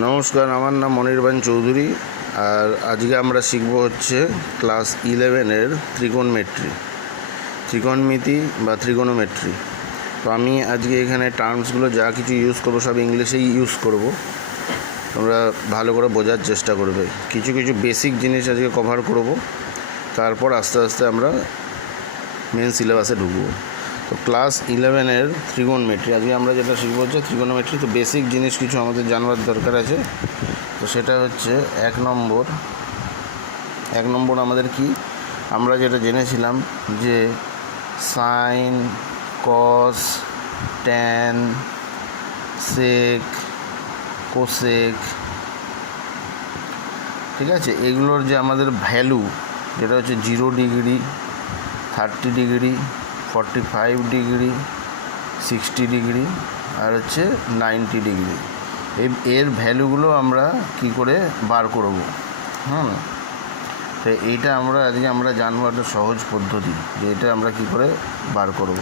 নমস্কার, আমার নাম মনির্বাণ চৌধুরী। আর আজকে আমরা শিখব হচ্ছে ক্লাস 11-এর ত্রিকোণমিতি বা ত্রিকোণোমেট্রি। তো আমি আজকে এখানে টার্মসগুলো যা কিছু ইউজ করবো সব ইংলিশেই ইউজ করব। তোমরা ভালো করে বোঝার চেষ্টা করবে। কিছু কিছু বেসিক জিনিস আজকে কভার করব, তারপর আস্তে আস্তে আমরা মেন সিলেবাসে ঢুকবো। তো ক্লাস 11-এর ত্রিকোণমিতি আজকে আমরা যেটা শিখবো হচ্ছে ত্রিকোণমিতি। তো বেসিক জিনিস কিছু আমাদের জানবার দরকার আছে। তো সেটা হচ্ছে এক নম্বর আমাদের কি, আমরা যেটা জেনেছিলাম যে সাইন, কস, ট্যান, সেক, কোসেক, ঠিক আছে, এগুলোর যে আমাদের ভ্যালু যেটা হচ্ছে 0 ডিগ্রি, 30 ডিগ্রি, 45 ডিগ্রি, 60 ডিগ্রি আর হচ্ছে 90 ডিগ্রি, এর ভ্যালুগুলো আমরা কি করে বার করব। তো এইটা আজকে আমরা জানবো একটা সহজ পদ্ধতি, যে এটা আমরা কি করে বার করব।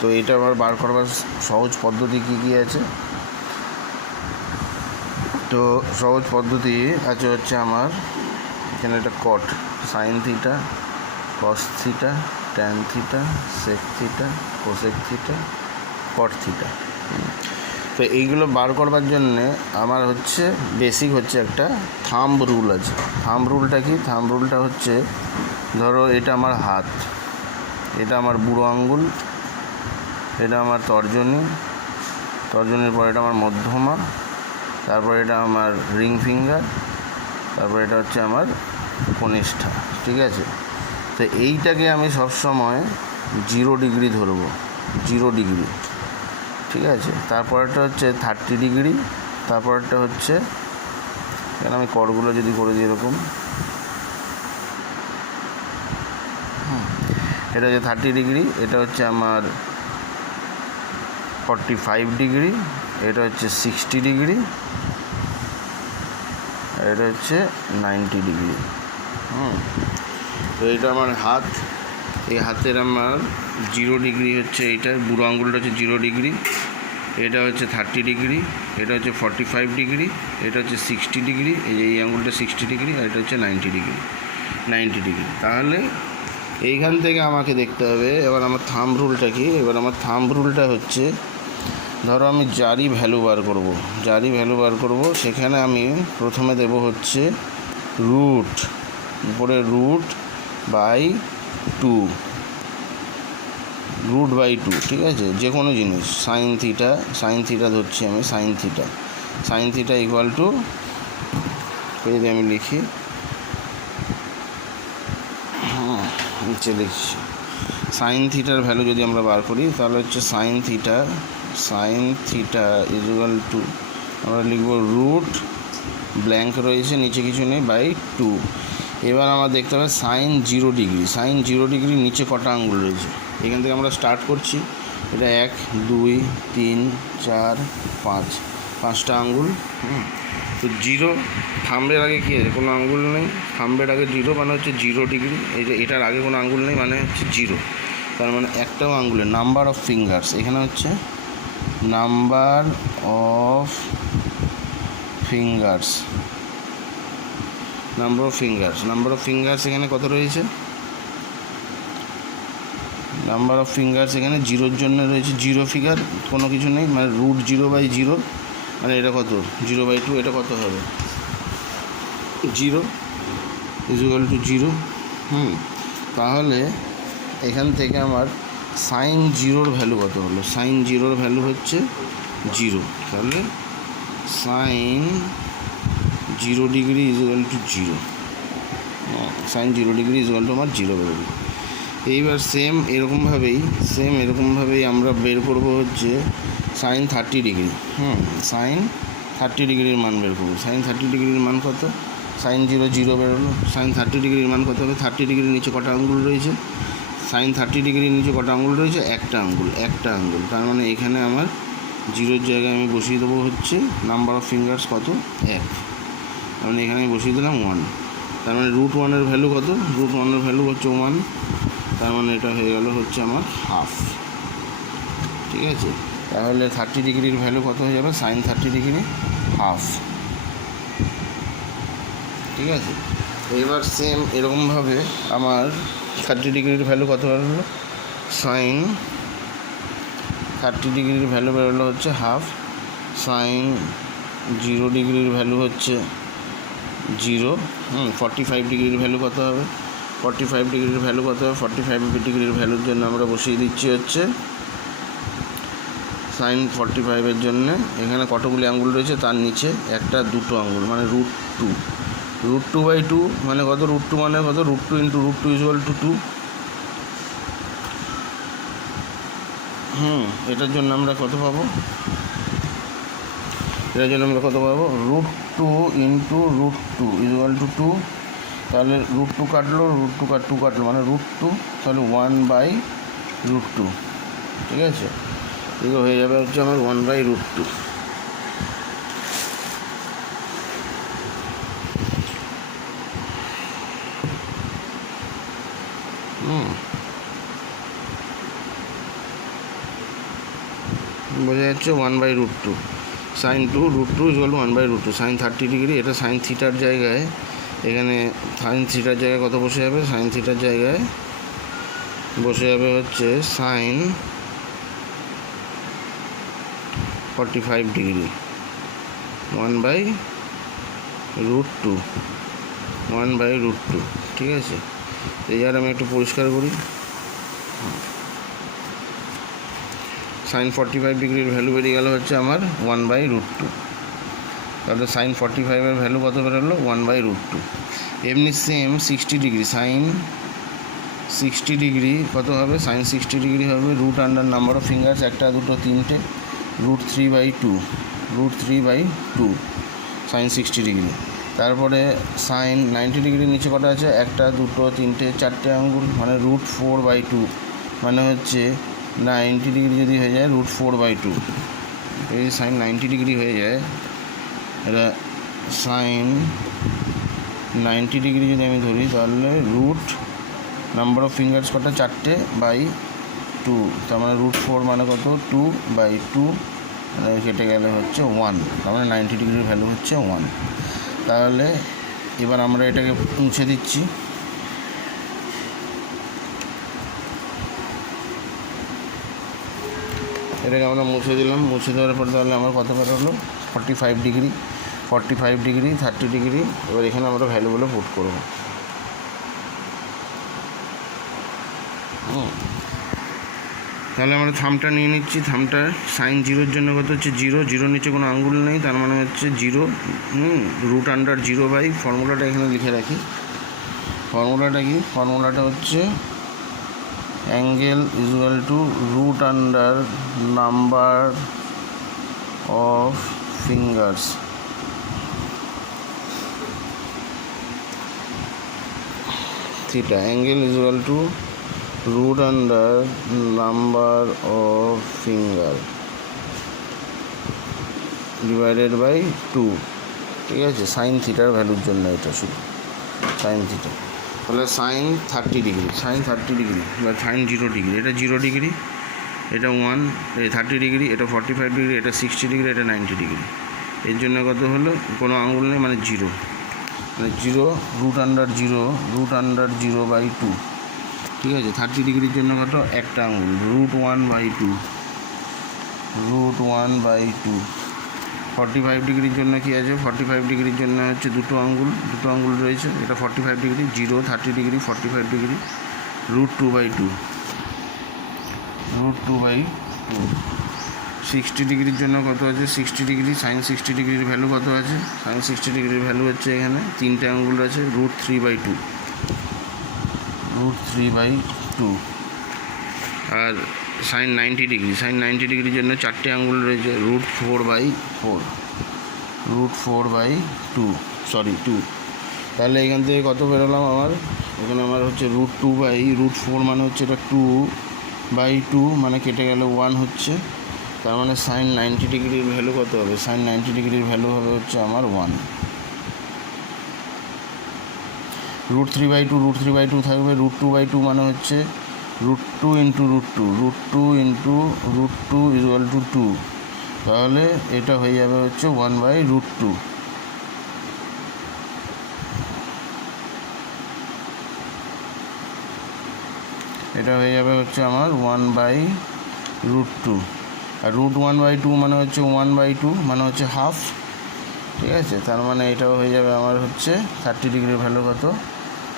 তো এটা আবার বার করবার সহজ পদ্ধতি কি আছে। তো সহজ পদ্ধতি আছে হচ্ছে আমার এখানে একটা cot, sine theta, cos theta, tan theta, sec theta, cosec theta, cot theta. তো এইগুলো বার করবার জন্যে আমার হচ্ছে বেসিক হচ্ছে একটা থাম্ব রুল আছে। থাম্ব রুলটা কি? থাম্ব রুলটা হচ্ছে, ধরো এটা আমার হাত, এটা আমার বুড়ো আঙ্গুল, এটা আমার তর্জনীর পর এটা আমার মধ্যমা, তারপর এটা আমার রিং ফিঙ্গার, তারপর এটা হচ্ছে আমার কনিষ্ঠা, ঠিক আছে। তো এইটাকে আমি সবসময় 0 ডিগ্রি ধরবো, 0 ডিগ্রি, ঠিক আছে। তারপরটা হচ্ছে 30 ডিগ্রি, তারপরটা হচ্ছে এখানে আমি করগুলো যদি করে দিই এরকম, এটা হচ্ছে 30 ডিগ্রি, এটা হচ্ছে আমার 45 ডিগ্রি, এটা হচ্ছে 60 ডিগ্রি, আর এটা হচ্ছে 90 ডিগ্রি। তো এটা আমার হাত, এই হাতের আমার 0 ডিগ্রি হচ্ছে, এইটার বুড়ো আঙুলটা হচ্ছে 0 ডিগ্রি, এটা হচ্ছে 30 ডিগ্রি, এটা হচ্ছে 45 ডিগ্রি, এটা হচ্ছে 60 ডিগ্রি, এই আঙুলটা 60 ডিগ্রি, আর এটা হচ্ছে 90 ডিগ্রি। তাহলে এইখান থেকে আমাকে দেখতে হবে এবার আমার থাম্ব রুলটা কি। এবার আমার থাম্ব রুলটা হচ্ছে, ধরো আমি যারই ভ্যালু বার করব, সেখানে আমি প্রথমে দেব হচ্ছে রুট, উপরে রুট বাই 2, ঠিক আছে। যে কোনো জিনিস, সাইন থিটা ধরছি আমি, সাইন থিটা ইকুয়াল টু, যদি আমি লিখি, নিচে লিখছি, সাইন থিটার ভ্যালু যদি আমরা বার করি তাহলে হচ্ছে সাইন থিটা ইকুয়াল টু, আমরা লিখব রুট, ব্ল্যাঙ্ক রয়েছে নিচে কিছু নেই, বাই 2। এবার আমরা দেখতে হবে সাইন 0 ডিগ্রি নিচে কটা আঙ্গুল রয়েছে। এখান থেকে আমরা স্টার্ট করছি, এটা 1 2 3 4 5, 5টা আঙ্গুল। তো 0, থাম্বের আগে কী আছে, কোনো আঙ্গুল নেই, থাম্বের আগে 0 মানে হচ্ছে 0 ডিগ্রি, এটার আগে কোনো আঙ্গুল নেই মানে হচ্ছে 0, তার মানে একটাও আঙ্গুলের নাম্বার অফ ফিঙ্গার্স, এখানে হচ্ছে নাম্বার অফ ফিঙ্গার্স এখানে কত রয়েছে, নাম্বার অফ ফিঙ্গার্স এখানে 0-র জন্য রয়েছে 0 ফিগার, কোনো কিছু নেই, মানে রুট 0/0, মানে এটা কত 0/2, এটা কত হবে 0 ইকুয়াল টু 0। তাহলে এখান থেকে আমার সাইন 0-র ভ্যালু কত হলো, সাইন 0-র ভ্যালু হচ্ছে 0, তাহলে sine 0 degree equal to 0, sine 0 degree equal to আমার 0 বেরোবে। এইবার সেম এরকমভাবেই আমরা বের করব হচ্ছে সাইন 30 ডিগ্রি। সাইন 30 ডিগ্রির মান বের করবো। সাইন 30 ডিগ্রির মান কত, সাইন 0 বেরোলো, সাইন 30 ডিগ্রির মান কত হবে, 30 ডিগ্রির নিচে কটা আঙ্গুল রয়েছে, সাইন 30 ডিগ্রির নিচে কটা আঙ্গুল রয়েছে, একটা আঙ্গুল, তার মানে এখানে আমার 0-র জায়গায় আমি বসিয়ে দেবো হচ্ছে নাম্বার অফ ফিঙ্গার্স কত, 1, তার মানে এখানে আমি বসিয়ে দিলাম 1, তার মানে রুট 1-এর ভ্যালু কত, রুট 1-এর ভ্যালু হচ্ছে 1, তার মানে এটা হয়ে গেল হচ্ছে আমার হাফ, ঠিক আছে। তাহলে 30 ডিগ্রির ভ্যালু কত হয়ে যাবে, সাইন 30 ডিগ্রি হাফ। ঠিক আছে, এবার সেম এরকমভাবে আমার 30 ডিগ্রির ভ্যালু কত বেরোলো, সাইন 30 ডিগ্রির ভ্যালু বেরোলো হচ্ছে হাফ, সাইন 0 ডিগ্রির ভ্যালু হচ্ছে 0। 45 ডিগ্রির ভ্যালু কত হবে, 45 ডিগ্রির ভ্যালু কত হবে, 45 ডিগ্রির ভ্যালুর জন্য আমরা বসিয়ে দিচ্ছি হচ্ছে সাইন 45-এর জন্যে এখানে কতগুলি আঙ্গুল রয়েছে, তার নিচে একটা দুটো আঙ্গুল মানে √2, √2/2 মানে কত, √2 মানে কত, √2 ইন্টু √2 = 2। এটার জন্য আমরা কত পাবো, √2 ইন্টু √2 = 2। তাহলে √2 কাটলো, √2 কাটলো মানে √2, তাহলে 1/√2। ঠিক আছে, এগুলো হয়ে যাবে হচ্ছে আমার 1/√2। বোঝা যাচ্ছে 1/√2, সাইন 2 √2 = 1/√2, সাইন 30 ডিগ্রি, এটা সাইন থিটার জায়গায়, এখানে সাইন থিটার জায়গায় কত বসে যাবে, সাইন থিটার জায়গায় বসে যাবে হচ্ছে সাইন 45 ডিগ্রি, 1/√2। ঠিক আছে, এবার আমি একটু পরিষ্কার করি। সাইন 45 ডিগ্রির ভ্যালু বেরিয়ে গেল হচ্ছে আমার 1/√2। তাহলে সাইন 45-এর ভ্যালু কত বেরোলো, 1/√2। এমনি সেম 60 ডিগ্রি, সাইন 60 ডিগ্রি কত হবে, সাইন 60 ডিগ্রি হবে √নাম্বার অফ ফিঙ্গার্স, একটা দুটো তিনটে, √3/2 সাইন 60 ডিগ্রি। তারপরে সাইন 90 ডিগ্রির নিচে কটা আছে, একটা দুটো তিনটে চারটে আঙ্গুল মানে √4/2, মানে হচ্ছে 90 ডিগ্রি যদি হয়ে যায় √4/2, এই সাইন 90 ডিগ্রি হয়ে যায়, এটা সাইন 90 ডিগ্রি যদি আমি ধরি তাহলে নাম্বার অফ ফিঙ্গার্স কটা, 4/2, তার মানে √4 মানে কত, 2/2, মানে কেটে গেলে হচ্ছে 1, তার মানে 90 ডিগ্রির ভ্যালু হচ্ছে 1। তাহলে এবার আমরা এটাকে মুছে দিচ্ছি। এটাকে আমরা মুছে দিলাম, মুছে দেওয়ার পর তাহলে আমার কত বেরোলো, 45 ডিগ্রি, 30 ডিগ্রি। এবার এখানে আমরা ভ্যালুগুলো পুট করব। তাহলে আমরা থামটা নিয়ে নিচ্ছি, থামটা সাইন 0-র জন্য কত হচ্ছে 0, 0-র নিচে কোনো আঙ্গুল নেই, তার মানে হচ্ছে 0, √0/, ফর্মুলাটা এখানে লিখে রাখি। ফর্মুলাটা কি, ফর্মুলাটা হচ্ছে angle √number of fingers theta, angle √number of finger /2। ঠিক আছে, সাইন থিটার ভ্যালুর জন্য এটা শুধু সাইন থিটা। তাহলে সাইন 30 ডিগ্রি, সাইন 30 ডিগ্রি বা সাইন 0 ডিগ্রি, এটা 0 ডিগ্রি, এটা 1, এই 30 ডিগ্রি, এটা 45 ডিগ্রি, এটা 60 ডিগ্রি, এটা 90 ডিগ্রি। এর জন্য কত হলো, কোনো আঙুল নেই মানে 0, মানে 0, √0/2। ঠিক আছে, 30 ডিগ্রির জন্য কত, একটা আঙুল, √1/2। 45 ডিগ্রির জন্য কি আছে, 45 ডিগ্রির জন্য হচ্ছে দুটো আঙ্গুল রয়েছে, এটা 45 ডিগ্রি, 0, 30 ডিগ্রি, 45 ডিগ্রি, √2/2। 60 ডিগ্রির জন্য কত আছে, 60 ডিগ্রি, সাইন 60 ডিগ্রির ভ্যালু কত আছে, সাইন 60 ডিগ্রির ভ্যালু হচ্ছে এখানে তিনটে আঙ্গুল আছে, √3/2। আর সাইন 90 ডিগ্রি, সাইন 90 ডিগ্রির জন্য চারটে আঙ্গুল রয়েছে, √2। তাহলে এখান থেকে কত বেরোলাম আমার, এখানে আমার হচ্ছে √2/√4 মানে হচ্ছে এটা 2/2, মানে কেটে গেলে 1 হচ্ছে, তার মানে সাইন 90 ডিগ্রির ভ্যালু কত হবে, সাইন 90 ডিগ্রির ভ্যালু হবে হচ্ছে আমার 1। √3/2 থাকবে, √2/2 মানে হচ্ছে √2 ইন্টু √2 = 2, তাহলে এটা হয়ে যাবে হচ্ছে 1/√2। এটা হয়ে যাবে হচ্ছে আমার 1/√2। আর √1/2 মানে হচ্ছে 1/2 মানে হচ্ছে হাফ, ঠিক আছে। তার মানে এটাও হয়ে যাবে আমার হচ্ছে 30 ডিগ্রির ভ্যালু কত,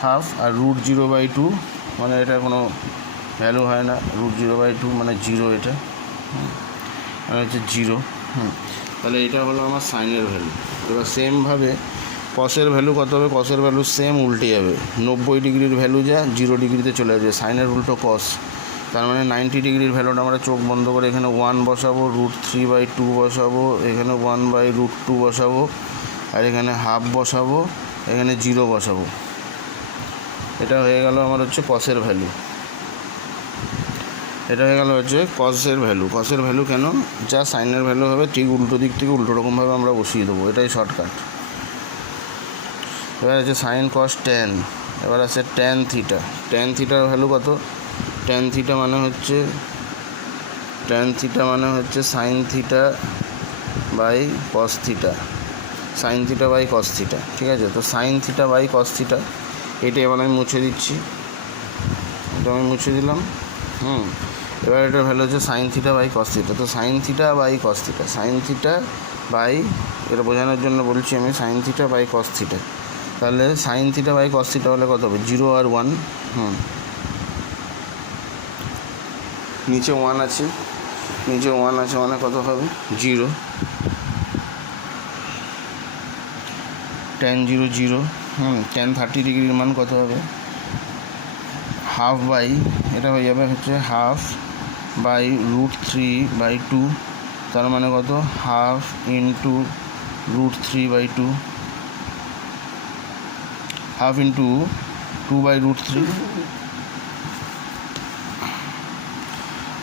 হাফ। আর √0/2 মানে এটা কোনো ভ্যালু হয় না, √0/2 মানে জিরো, এটা মানে হচ্ছে জিরো। তাহলে এটা হলো আমার সাইনের ভ্যালু। এবার সেমভাবে কসের ভ্যালু কত হবে, কসের ভ্যালু সেম উল্টে যাবে। 90 ডিগ্রির ভ্যালু যা 0 ডিগ্রিতে চলে যাবে, সাইনের উল্টো কস। তার মানে 90 ডিগ্রির ভ্যালুটা আমরা চোখ বন্ধ করে এখানে 1 বসাবো, √3/2 বসাবো, এখানে 1/√2 বসাবো, আর এখানে হাফ বসাবো, এখানে 0 বসাবো। এটা হয়ে গেল আমার হচ্ছে কসের ভ্যালু। এটা হয়ে গেল হচ্ছে কসের ভ্যালু। কসের ভ্যালু কেন, যা সাইনের ভ্যালু হবে ঠিক উল্টো দিক থেকে উল্টো রকমভাবে আমরা বসিয়ে দেবো, এটাই শর্টকাট। এবার আছে সাইন কস ট্যান। এবার আছে ট্যান থিটা। ট্যান থিটার ভ্যালু কত, ট্যান থিটা মানে হচ্ছে sine theta by cos theta, sine theta by cos theta, ঠিক আছে। তো sine theta by cos theta, এটা এবার আমি মুছে দিচ্ছি, এটা আমি মুছে দিলাম। এবার এটার ভ্যালু হচ্ছে sine theta by cos theta. তো sine theta by cos theta, sine theta by, এটা বোঝানোর জন্য বলছি আমি, sine theta by cos theta. তাহলে sine theta by cos theta হলে কত হবে, 0 আর 1। নিচে 1 আছে, নিচে 1 আছে মানে কত হবে, 0। tan 0 0, tan 30 ডিগ্রির মান কত হবে, হাফ বাই, এটা হয়ে যাবে হচ্ছে হাফ বাই √3/2। তার মানে কত, half into √3/2, half into 2/√3,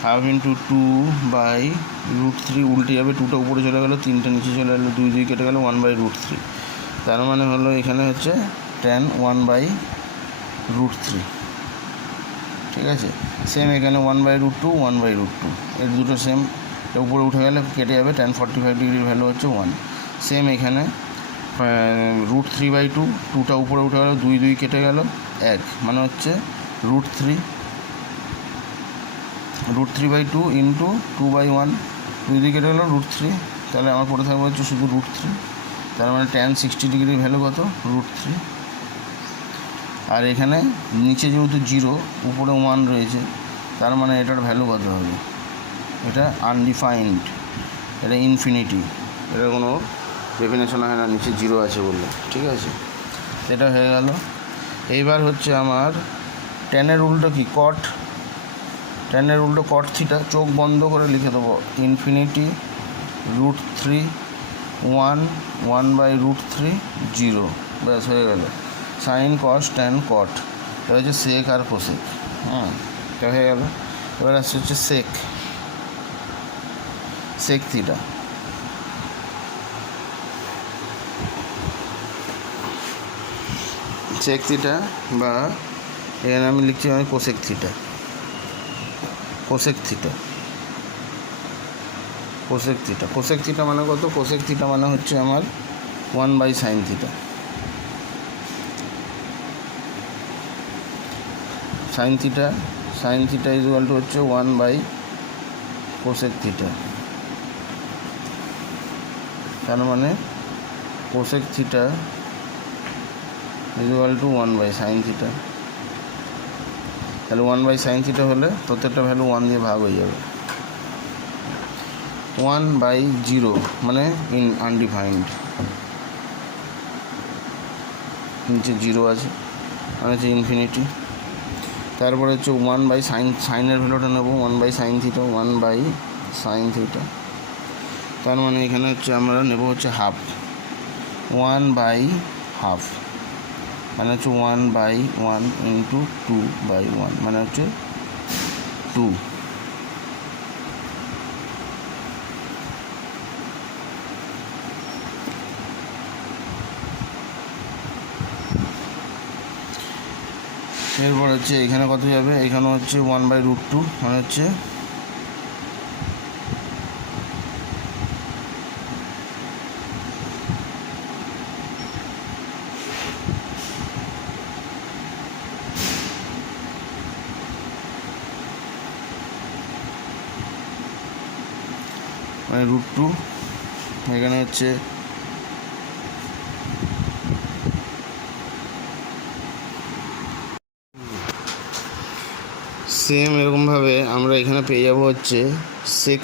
half into 2/√3, উল্টে যাবে, 2টা উপরে চলে গেলো, 3টা নিচে চলে গেলো, 2 2 কেটে গেলো, 1/√3। তার মানে হলো এখানে হচ্ছে tan 1/√3, ঠিক আছে। সেম এখানে 1/√2 1/√2, এর দুটো সেম, উপরে উঠে গেলে কেটে যাবে, tan 45 ডিগ্রির ভ্যালু হচ্ছে 1। সেম এখানে √3/2, 2টা উপরে উঠে গেল, 2 2 কেটে গেল, 1 মানে হচ্ছে √3/2 ইন্টু 2/1, 2 2 কেটে গেল √3, তাহলে আমার পড়ে থাকবে হচ্ছে শুধু √3। তার মানে tan 60 ডিগ্রির ভ্যালু কত, √3। আর এখানে নিচে যেহেতু 0, উপরে 1 রয়েছে, তার মানে এটার ভ্যালু কত হবে, এটা আনডিফাইন্ড, এটা ইনফিনিটি, এটা কোনো ডেফিনেশন হয় না নিচে 0 আছে বললে, ঠিক আছে। এটা হয়ে গেল। এইবার হচ্ছে আমার ট্যানের উল্টো কি, কট। ট্যানের উল্টো কট থিটা, চোখ বন্ধ করে লিখে দেবো ইনফিনিটি √3 1 1/√3 0, ব্যাস হয়ে গেল। সাইন কস ট্যান কট, এটা হচ্ছে সেক আর কোসেক, এটা হয়ে গেল। এবার আসছে হচ্ছে সেক থিটা। সেক থিটা বা এখানে আমি লিখছি আমি cosec theta, cosec theta, cosec theta. Cosec theta মানে কত, কোসেক থিটা মানে হচ্ছে আমার 1/sin theta. Sine theta equal to হচ্ছে 1/cosec থিটা। তার মানে cosec theta equal two 1/sin theta. তাহলে 1/sin থিটা হলে প্রত্যেকটা ভ্যালু 1 দিয়ে ভাগ হয়ে যাবে। 1/0 মানে আনডিফাইন্ড, নিচে 0 আছে মানে হচ্ছে ইনফিনিটি। তারপরে হচ্ছে 1/সাইনের ভ্যালুটা নেবো 1/sin থিটা, 1/sin থিটা। তার মানে এখানে হচ্ছে আমরা নেব হচ্ছে হাফ, 1/2 মানে হচ্ছে 1/1 ইন্টু 2/1 মানে হচ্ছে 2। এরপর হচ্ছে এখানে কত যাবে, এখানে হচ্ছে 1/√2 মানে হচ্ছে মানে √2, এখানে হচ্ছে সেম এরকমভাবে আমরা এখানে পেয়ে যাবো হচ্ছে সেক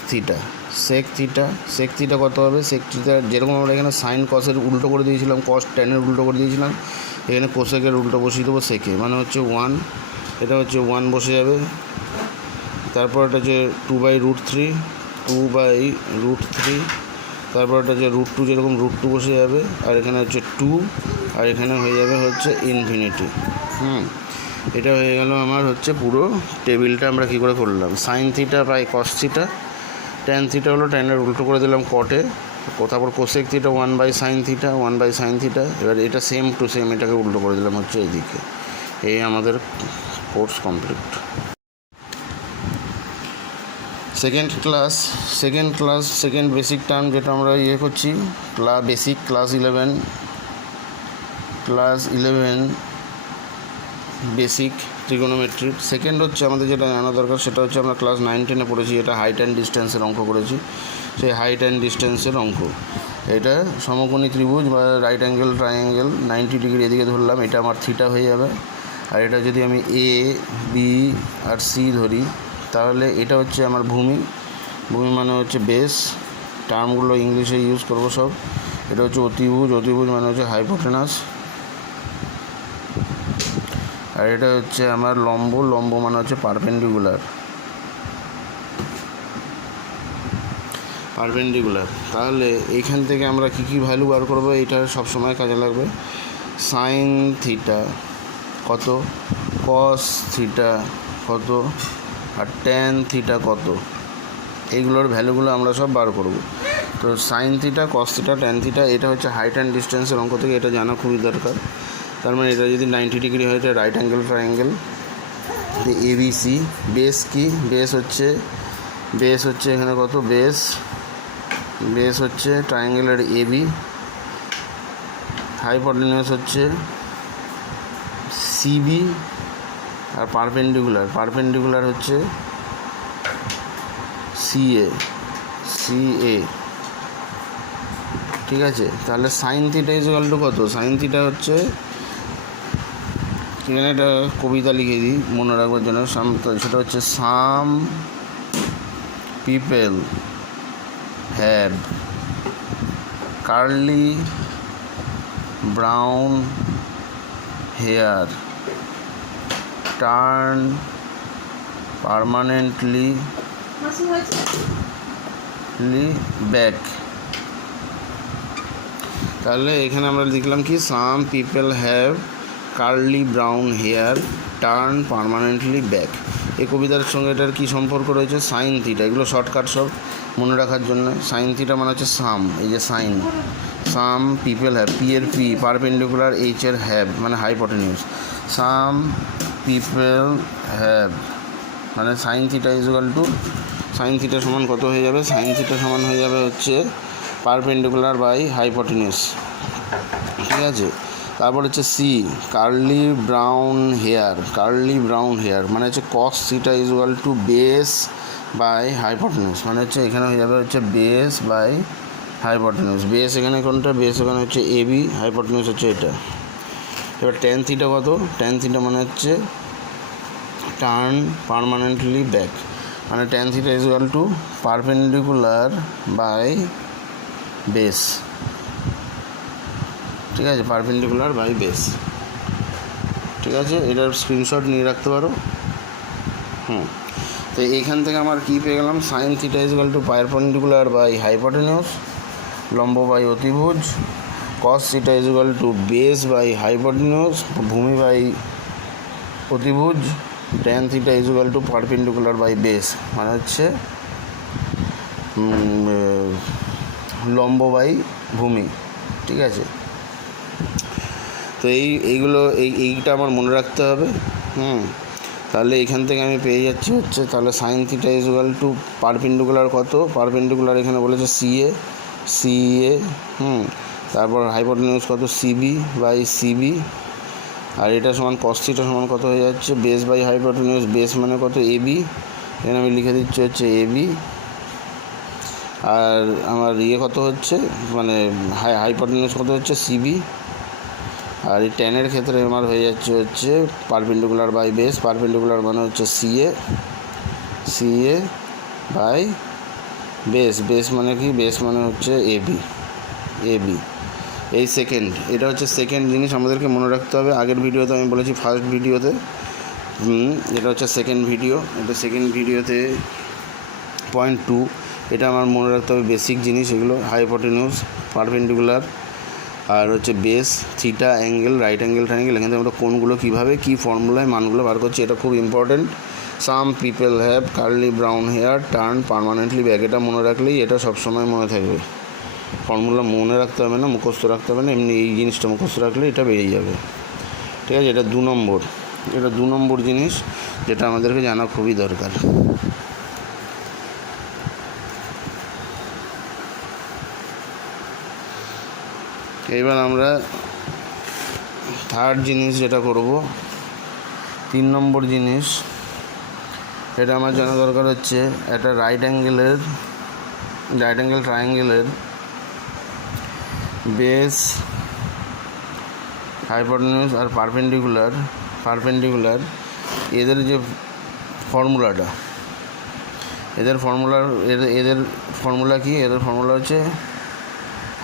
থিটা কত হবে? সেক থিটা যেরকম আমরা এখানে সাইন কসের উল্টো করে দিয়েছিলাম, কস ট্যানের উল্টো করে দিয়েছিলাম, এখানে কোসেকের উল্টো বসিয়ে দেবো সেকে, মানে হচ্ছে 1, এটা হচ্ছে 1 বসে যাবে। তারপর এটা হচ্ছে 2/√3, তারপর এটা হচ্ছে √2, যেরকম √2 বসে যাবে, আর এখানে হচ্ছে 2, আর এখানে হয়ে যাবে হচ্ছে ইনফিনিটি। এটা হয়ে গেল আমার হচ্ছে পুরো টেবিলটা আমরা কী করে করলাম। Sine theta by cos theta, tan theta হলো ট্যানের উল্টো করে দিলাম কটে, তারপর কোসেক থিটা 1/sin থিটা, এবার এটা সেম টু সেম এটাকে উল্টো করে দিলাম হচ্ছে এইদিকে। এই আমাদের course complete. Second basic term যেটা আমরা করছি, ক্লাস 11 বেসিক ট্রিগোনোমেট্রি। সেকেন্ড হচ্ছে আমাদের যেটা জানা দরকার, সেটা হচ্ছে আমরা ক্লাস 9-10 পড়েছি, এটা হাইট অ্যান্ড ডিস্টেন্সের অঙ্ক করেছি। সেই হাইট অ্যান্ড ডিস্টেন্সের অঙ্ক, এটা সমকোণী ত্রিভুজ বা রাইট অ্যাঙ্গেল ট্রায়াঙ্গেল 90 ডিগ্রি এদিকে ধরলাম, এটা আমার থিটা হয়ে যাবে। আর এটা যদি আমি এ, বি আর সি ধরি, তাহলে এটা হচ্ছে আমার ভূমি মানে হচ্ছে বেস, টার্মগুলো ইংলিশে ইউজ করবো সব। এটা হচ্ছে অতিভুজ মানে হচ্ছে হাইপোটেনাস। আর এটা হচ্ছে আমার লম্ব মানে হচ্ছে পারপেন্ডিকুলার। তাহলে এইখান থেকে আমরা কী ভ্যালু বার করবো, এটা সব সময় কাজে লাগবে। সাইন থিটা কত, কস থিটা কত, আর ট্যান থিটা কত, এইগুলোর ভ্যালুগুলো আমরা সব বার করব। তো sine theta, cos theta, tan theta, এটা হচ্ছে হাইট অ্যান্ড ডিস্টেন্সের অঙ্ক থেকে এটা জানা খুবই দরকার। তার মানে এটা যদি 90 ডিগ্রি হয়, এটা right angle triangle. ABC, base কি? বেস হচ্ছে এখানে কত, বেস হচ্ছে ট্রায়াঙ্গেলের AB, হাইপোটেনিউস হচ্ছে CB, আর পারপেন্ডিকুলার হচ্ছে CA। ঠিক আছে, তাহলে সাইন থিটা ইকুয়াল টু কত? সাইন থিটা হচ্ছে, এখানে একটা কবিতা লিখে দিই মনে রাখবার জন্য, সেটা হচ্ছে some people have curly brown hair turn permanently back. তাহলে এখানে আমরা লিখলাম কি, some people have curly brown hair turn permanently back. এই কবিতার সঙ্গে এটার কী সম্পর্ক রয়েছে? সাইন থিটা, এগুলো শর্টকাট সব মনে রাখার জন্য। সাইন থিটা মানে হচ্ছে সাম, এই যে সাম পিপল হ্যাভ, পি এর পি, পারপেন্ডিকুলার, এইচ এর হ্যাভ মানে হাইপোটেনিউস। সাম পিপল হ্যাভ মানে sine theta equal two, sine theta সমান কত হয়ে যাবে? সাইন থিটা সমান হয়ে যাবে হচ্ছে পারপেন্ডিকুলার বাই হাইপোটেনিউস। ঠিক আছে, তারপর হচ্ছে সি, কার্লি ব্রাউন হেয়ার মানে হচ্ছে cos theta equal to base by hypotenuse, মানে হচ্ছে এখানে হয়ে যাবে হচ্ছে বেস বাই হাইপোটেনিউস। বেস এখানে কোনটা? বেস এখানে হচ্ছে AB, হাইপোটেনিউস হচ্ছে এটা। এবার ট্যান থিটা কত? ট্যান থিটা মানে হচ্ছে টার্ন পার্মানেন্টলি ব্যাক, মানে tan theta equal to perpendicular by base. ঠিক আছে, পারপেন্ডিকুলার বাই বেস। ঠিক আছে, এটার স্ক্রিনশট নিয়ে রাখতে পারো। তো এইখান থেকে আমার কী পেয়ে গেলাম? Sine theta equal to perpendicular by hypotenuse, লম্ব বাই অতিভুজ। Cos theta equal to base by hypotenuse, ভূমি বাই অতিভুজ। Tan theta equal to perpendicular by base, মানে হচ্ছে লম্ব বাই ভূমি। ঠিক আছে, তো এইটা আমার মনে রাখতে হবে। তাহলে এখান থেকে আমি পেয়ে যাচ্ছি হচ্ছে, তাহলে sine theta equal to perpendicular কত? পারপেন্ডিকুলার এখানে বলেছে সিএ। তারপর হাইপোটেনিউস কত? CB, আর এটা সমান কস থিটা সমান কত হয়ে যাচ্ছে? বেস বাই হাইপোটেনিউস, বেস মানে কত? AB, এখানে আমি লিখে দিচ্ছি হচ্ছে AB। আর আমার ইয়ে কত হচ্ছে, মানে হাইপোটেনিউজ কত হচ্ছে, সিবি। আর এই টেনের ক্ষেত্রে আমার হয়ে হচ্ছে পারপেন্ডিকুলার বাই বেস। পারপেন্ডিকুলার মানে হচ্ছে সিএ বাই বেস। বেস মানে কি, বেস মানে হচ্ছে এবি। এই সেকেন্ড, এটা হচ্ছে সেকেন্ড জিনিস আমাদেরকে মনে রাখতে হবে। আগের ভিডিওতে আমি বলেছি ফার্স্ট ভিডিওতে, এটা হচ্ছে সেকেন্ড ভিডিও। এটা সেকেন্ড ভিডিওতে 0.2, এটা আমার মনে রাখতে হবে বেসিক জিনিস এগুলো। হাইপোটেনিউজ, পারপেন্ডিকুলার, আর হচ্ছে base, theta, angle, right angle, triangle. এখানে আমরা কোনগুলো কীভাবে কী ফর্মুলায় মানগুলো বার করছি, এটা খুব important. Some people have curly brown hair turn permanently back. এটা মনে রাখলেই এটা সবসময় মনে থাকবে। ফর্মুলা মনে রাখতে হবে না, মুখস্থ রাখতে হবে না, এমনি এই জিনিসটা মুখস্থ রাখলে এটা বেরিয়ে যাবে। ঠিক আছে, এটা 2 নম্বর। এটা 2 নম্বর জিনিস যেটা আমাদেরকে জানা খুবই দরকার। এবার আমরা থার্ড জিনিস যেটা করব, 3 নম্বর জিনিস, এটা আমার জানা দরকার হচ্ছে একটা রাইট অ্যাঙ্গেল ট্রায়াঙ্গেলের বেস, হাইপোটেনিউজ আর পারপেন্ডিকুলার এদের যে ফর্মুলাটা, এদের ফর্মুলা কি, এদের ফর্মুলা হচ্ছে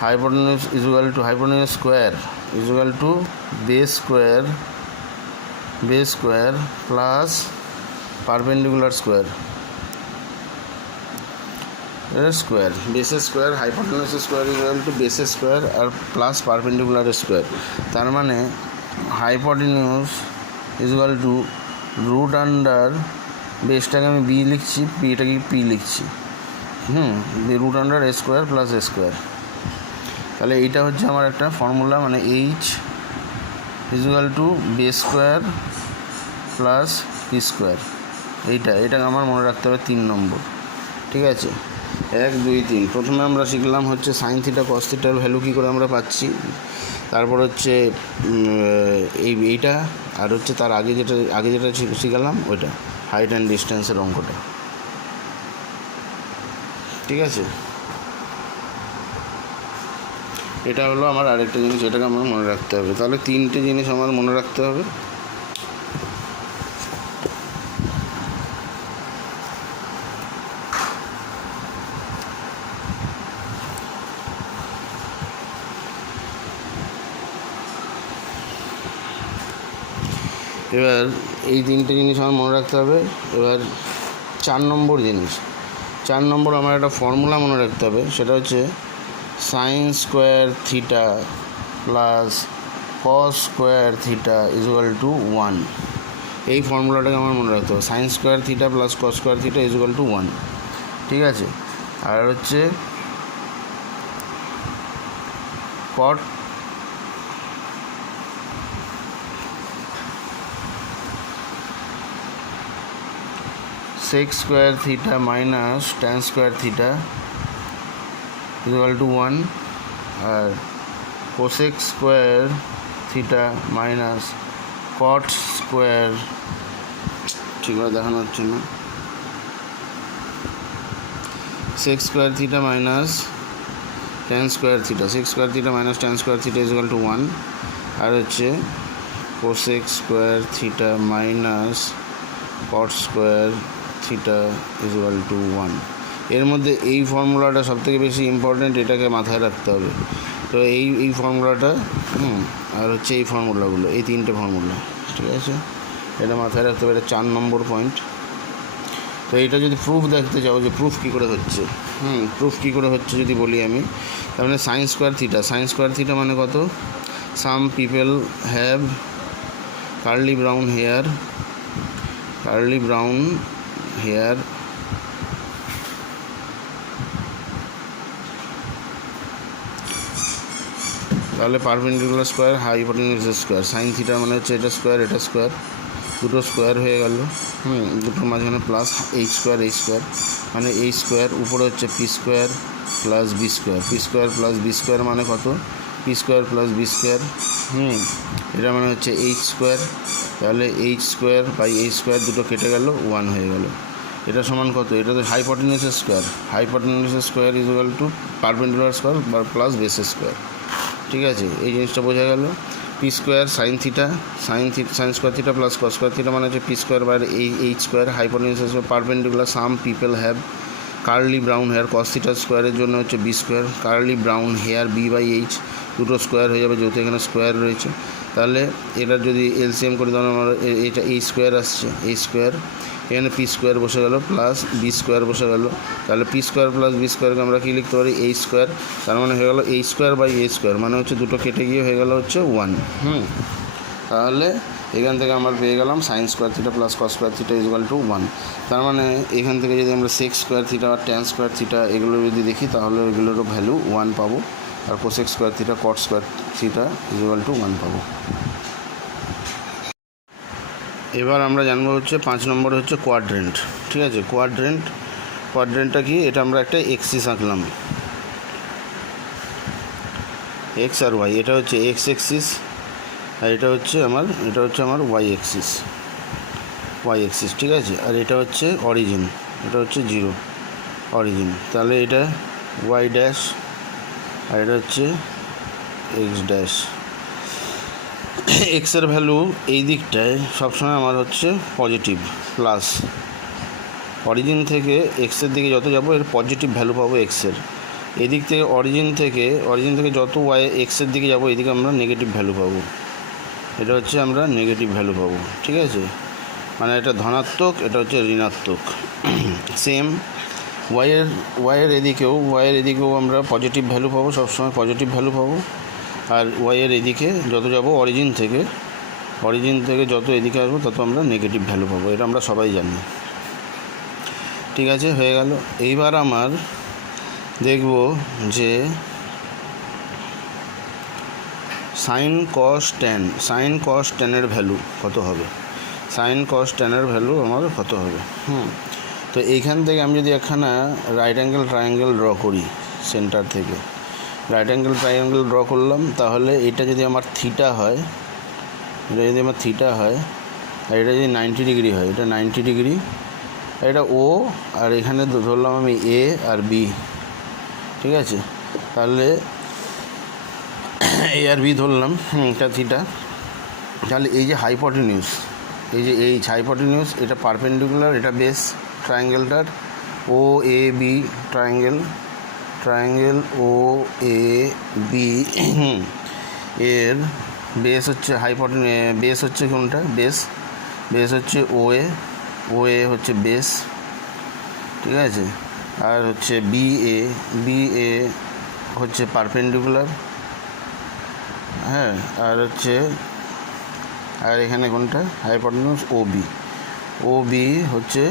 hypotenuse hypotenuse square equal to base square plus perpendicular square. বেসের square, hypotenuse square equal to বেসের স্কোয়ার আর প্লাস পারপেন্ডিকুলার স্কোয়ার। তার মানে hypotenuse equal to root under, বেসটাকে আমি বি লিখছি, পিটাকে পি লিখছি, root under A square plus A square. তাহলে এইটা হচ্ছে আমার একটা ফর্মুলা, মানে H equal to base square plus P square. এটা আমার মনে রাখতে হবে 3 নম্বর। ঠিক আছে, 1 2 3। প্রথমে আমরা শিখলাম হচ্ছে সাইন থিটা কস থিটার ভ্যালু কী করে আমরা পাচ্ছি। তারপর হচ্ছে এইটা, আর হচ্ছে তার আগে যেটা শিখালাম ওইটা হাইট অ্যান্ড ডিস্টেন্সের অঙ্কটা। ঠিক আছে, এটা হলো আমার আরেকটা জিনিস, এটাকে আমার মনে রাখতে হবে। তাহলে 3টে জিনিস আমার মনে রাখতে হবে। এবার এই 3টে জিনিস আমার মনে রাখতে হবে। এবার 4 নম্বর জিনিস, 4 নম্বর আমার একটা ফর্মুলা মনে রাখতে হবে। সেটা হচ্ছে sine square theta plus cos square theta equal to 1। এই ফর্মুলাটাকে আমার মনে রাখতে হবে, sine square theta plus cos square theta equal to 1। ঠিক আছে, আর হচ্ছে cot sec square theta minus tan square theta equal to 1, আর cosec square theta minus cot square, ঠিকভাবে দেখানো হচ্ছে না, sec square theta minus tan square theta, sec square theta minus tan square theta equal to 1, আর হচ্ছে cosec square theta minus cot square theta equal to 1। এর মধ্যে এই ফর্মুলাটা সবথেকে বেশি ইম্পর্ট্যান্ট, এটাকে মাথায় রাখতে হবে। তো এই ফর্মুলাটা, আর হচ্ছে এই ফর্মুলাগুলো, এই 3টে ফর্মুলা, ঠিক আছে, এটা মাথায় রাখতে হবে। এটা 4 নম্বর পয়েন্ট। তো এটা যদি প্রুফ দেখতে চাও যে প্রুফ কী করে হচ্ছে, প্রুফ কী করে হচ্ছে যদি বলি আমি, তার মানে সাইন স্কোয়ার থিটা মানে কত, some people have curly brown hair তাহলে perpendicular square hypotenuse square, sine theta মানে হচ্ছে এটা স্কোয়ার দুটো স্কোয়ার হয়ে গেল, দুটোর মাঝখানে প্লাস এইচ স্কোয়ার মানে এইচ স্কোয়ার, উপরে হচ্ছে P square plus b square মানে কত, p square plus b square, এটা মানে হচ্ছে এইচ স্কোয়ার। তাহলে h square by H square দুটো কেটে গেল, 1 হয়ে গেল। এটা সমান কত? এটা তো হাইপটেনিউসের স্কোয়ার। হাইপটেনিউসের square is equal to perpendicular square বা প্লাস বেসের স্কোয়ার। ঠিক আছে, এই জিনিসটা বোঝা গেল। P square sine theta, sine square theta plus cos square theta মানে হচ্ছে P square by H square. Hypotenuse perpendicular, some people have curly brown hair, cos থিটার স্কোয়ারের জন্য হচ্ছে B square. Curly brown hair B by H, দুটো square হয়ে যাবে যেহেতু এখানে স্কোয়ার রয়েছে। তাহলে এটার যদি এলসিএম করি তাহলে আমার এটা এই স্কোয়ার আসছে, এই স্কোয়ার, এখানে পি স্কোয়ার বসে গেল প্লাস বি স্কোয়ার বসে গেল। তাহলে পি স্কোয়ার প্লাস বি স্কোয়ারকে আমরা কী লিখতে পারি? এই স্কোয়ার। তার মানে হয়ে গেল এই স্কোয়ার বাই এ স্কোয়ার, মানে হচ্ছে দুটো কেটে গিয়ে হয়ে গেল হচ্ছে 1। তাহলে এখান থেকে আমরা পেয়ে গেলাম sine square theta plus cos square theta is equal to 1। তার মানে এখান থেকে যদি আমরা সেক স্কোয়ার থিটা আর ট্যান স্কোয়ার থিটা এগুলো যদি দেখি তাহলে এগুলোরও ভ্যালু 1 পাবো, আর cosec square theta cot square theta is equal to 1 পাবো। এবার আমরা জানবো হচ্ছে 5 নম্বরে হচ্ছে কোয়াড্রেন্ট। ঠিক আছে, কোয়াড্রেন্টটা কি? এটা আমরা একটা এক্সিস আঁকলাম, এক্স আর ওয়াই। এটা হচ্ছে এক্স এক্সিস আর এটা হচ্ছে আমার ওয়াই এক্সিস, ঠিক আছে। আর এটা হচ্ছে অরিজিন, এটা হচ্ছে 0 অরিজিন। তাহলে এটা ওয়াই ড্যাশ আর এটা হচ্ছে এক্স ড্যাশ। এক্সের ভ্যালু এই দিকটায় সবসময় আমার হচ্ছে পজিটিভ প্লাস, অরিজিন থেকে এক্সের দিকে যত যাবো এর পজিটিভ ভ্যালু পাবো এক্সের। এদিক থেকে অরিজিন থেকে যত ওয়াই এক্সের দিকে যাবো এদিকে আমরা নেগেটিভ ভ্যালু পাবো। এটা হচ্ছে আমরা নেগেটিভ ভ্যালু পাবো। ঠিক আছে, মানে এটা ধনাত্মক, এটা হচ্ছে ঋণাত্মক। সেম ওয়াইয়ের এদিকেও আমরা পজিটিভ ভ্যালু পাবো, সবসময় পজিটিভ ভ্যালু পাবো। আর ওয়াইয়ের এদিকে যত যাব অরিজিন থেকে যত এদিকে আসবো তত আমরা নেগেটিভ ভ্যালু পাবো, এটা আমরা সবাই জানি। ঠিক আছে, হয়ে গেল। এইবার আমার দেখব যে সাইন কস ট্যানের ভ্যালু কত হবে। সাইন কস ট্যানের ভ্যালু আমার কত হবে? তো এইখান থেকে আমি যদি একখানা রাইট অ্যাঙ্গেল ট্রায়াঙ্গেল ড্র করি, সেন্টার থেকে রাইট অ্যাঙ্গেল ট্রায়াঙ্গেল ড্র করলাম, তাহলে এটা যদি আমার থিটা হয়, আর এটা যদি 90 ডিগ্রি হয়, এটা 90 ডিগ্রি, এটা ও, আর এখানে ধরলাম আমি এ আর বি। ঠিক আছে, তাহলে এ আর বি ধরলাম, এটা থিটা। তাহলে এই যে হাইপটেনিউস, এই যে এইচ হাইপটেনিউস, এটা পারপেন্ডিকুলার, এটা base ট্রায়াঙ্গেলটার, O A B triangle O A B, এর বেস হচ্ছে বেস হচ্ছে কোনটা? বেস হচ্ছে ও এ হচ্ছে বেস। ঠিক আছে, আর হচ্ছে বি এ হচ্ছে পারপেন্ডিকুলার, হ্যাঁ। আর এখানে কোনটা? হাইপটেনিউস ও বি হচ্ছে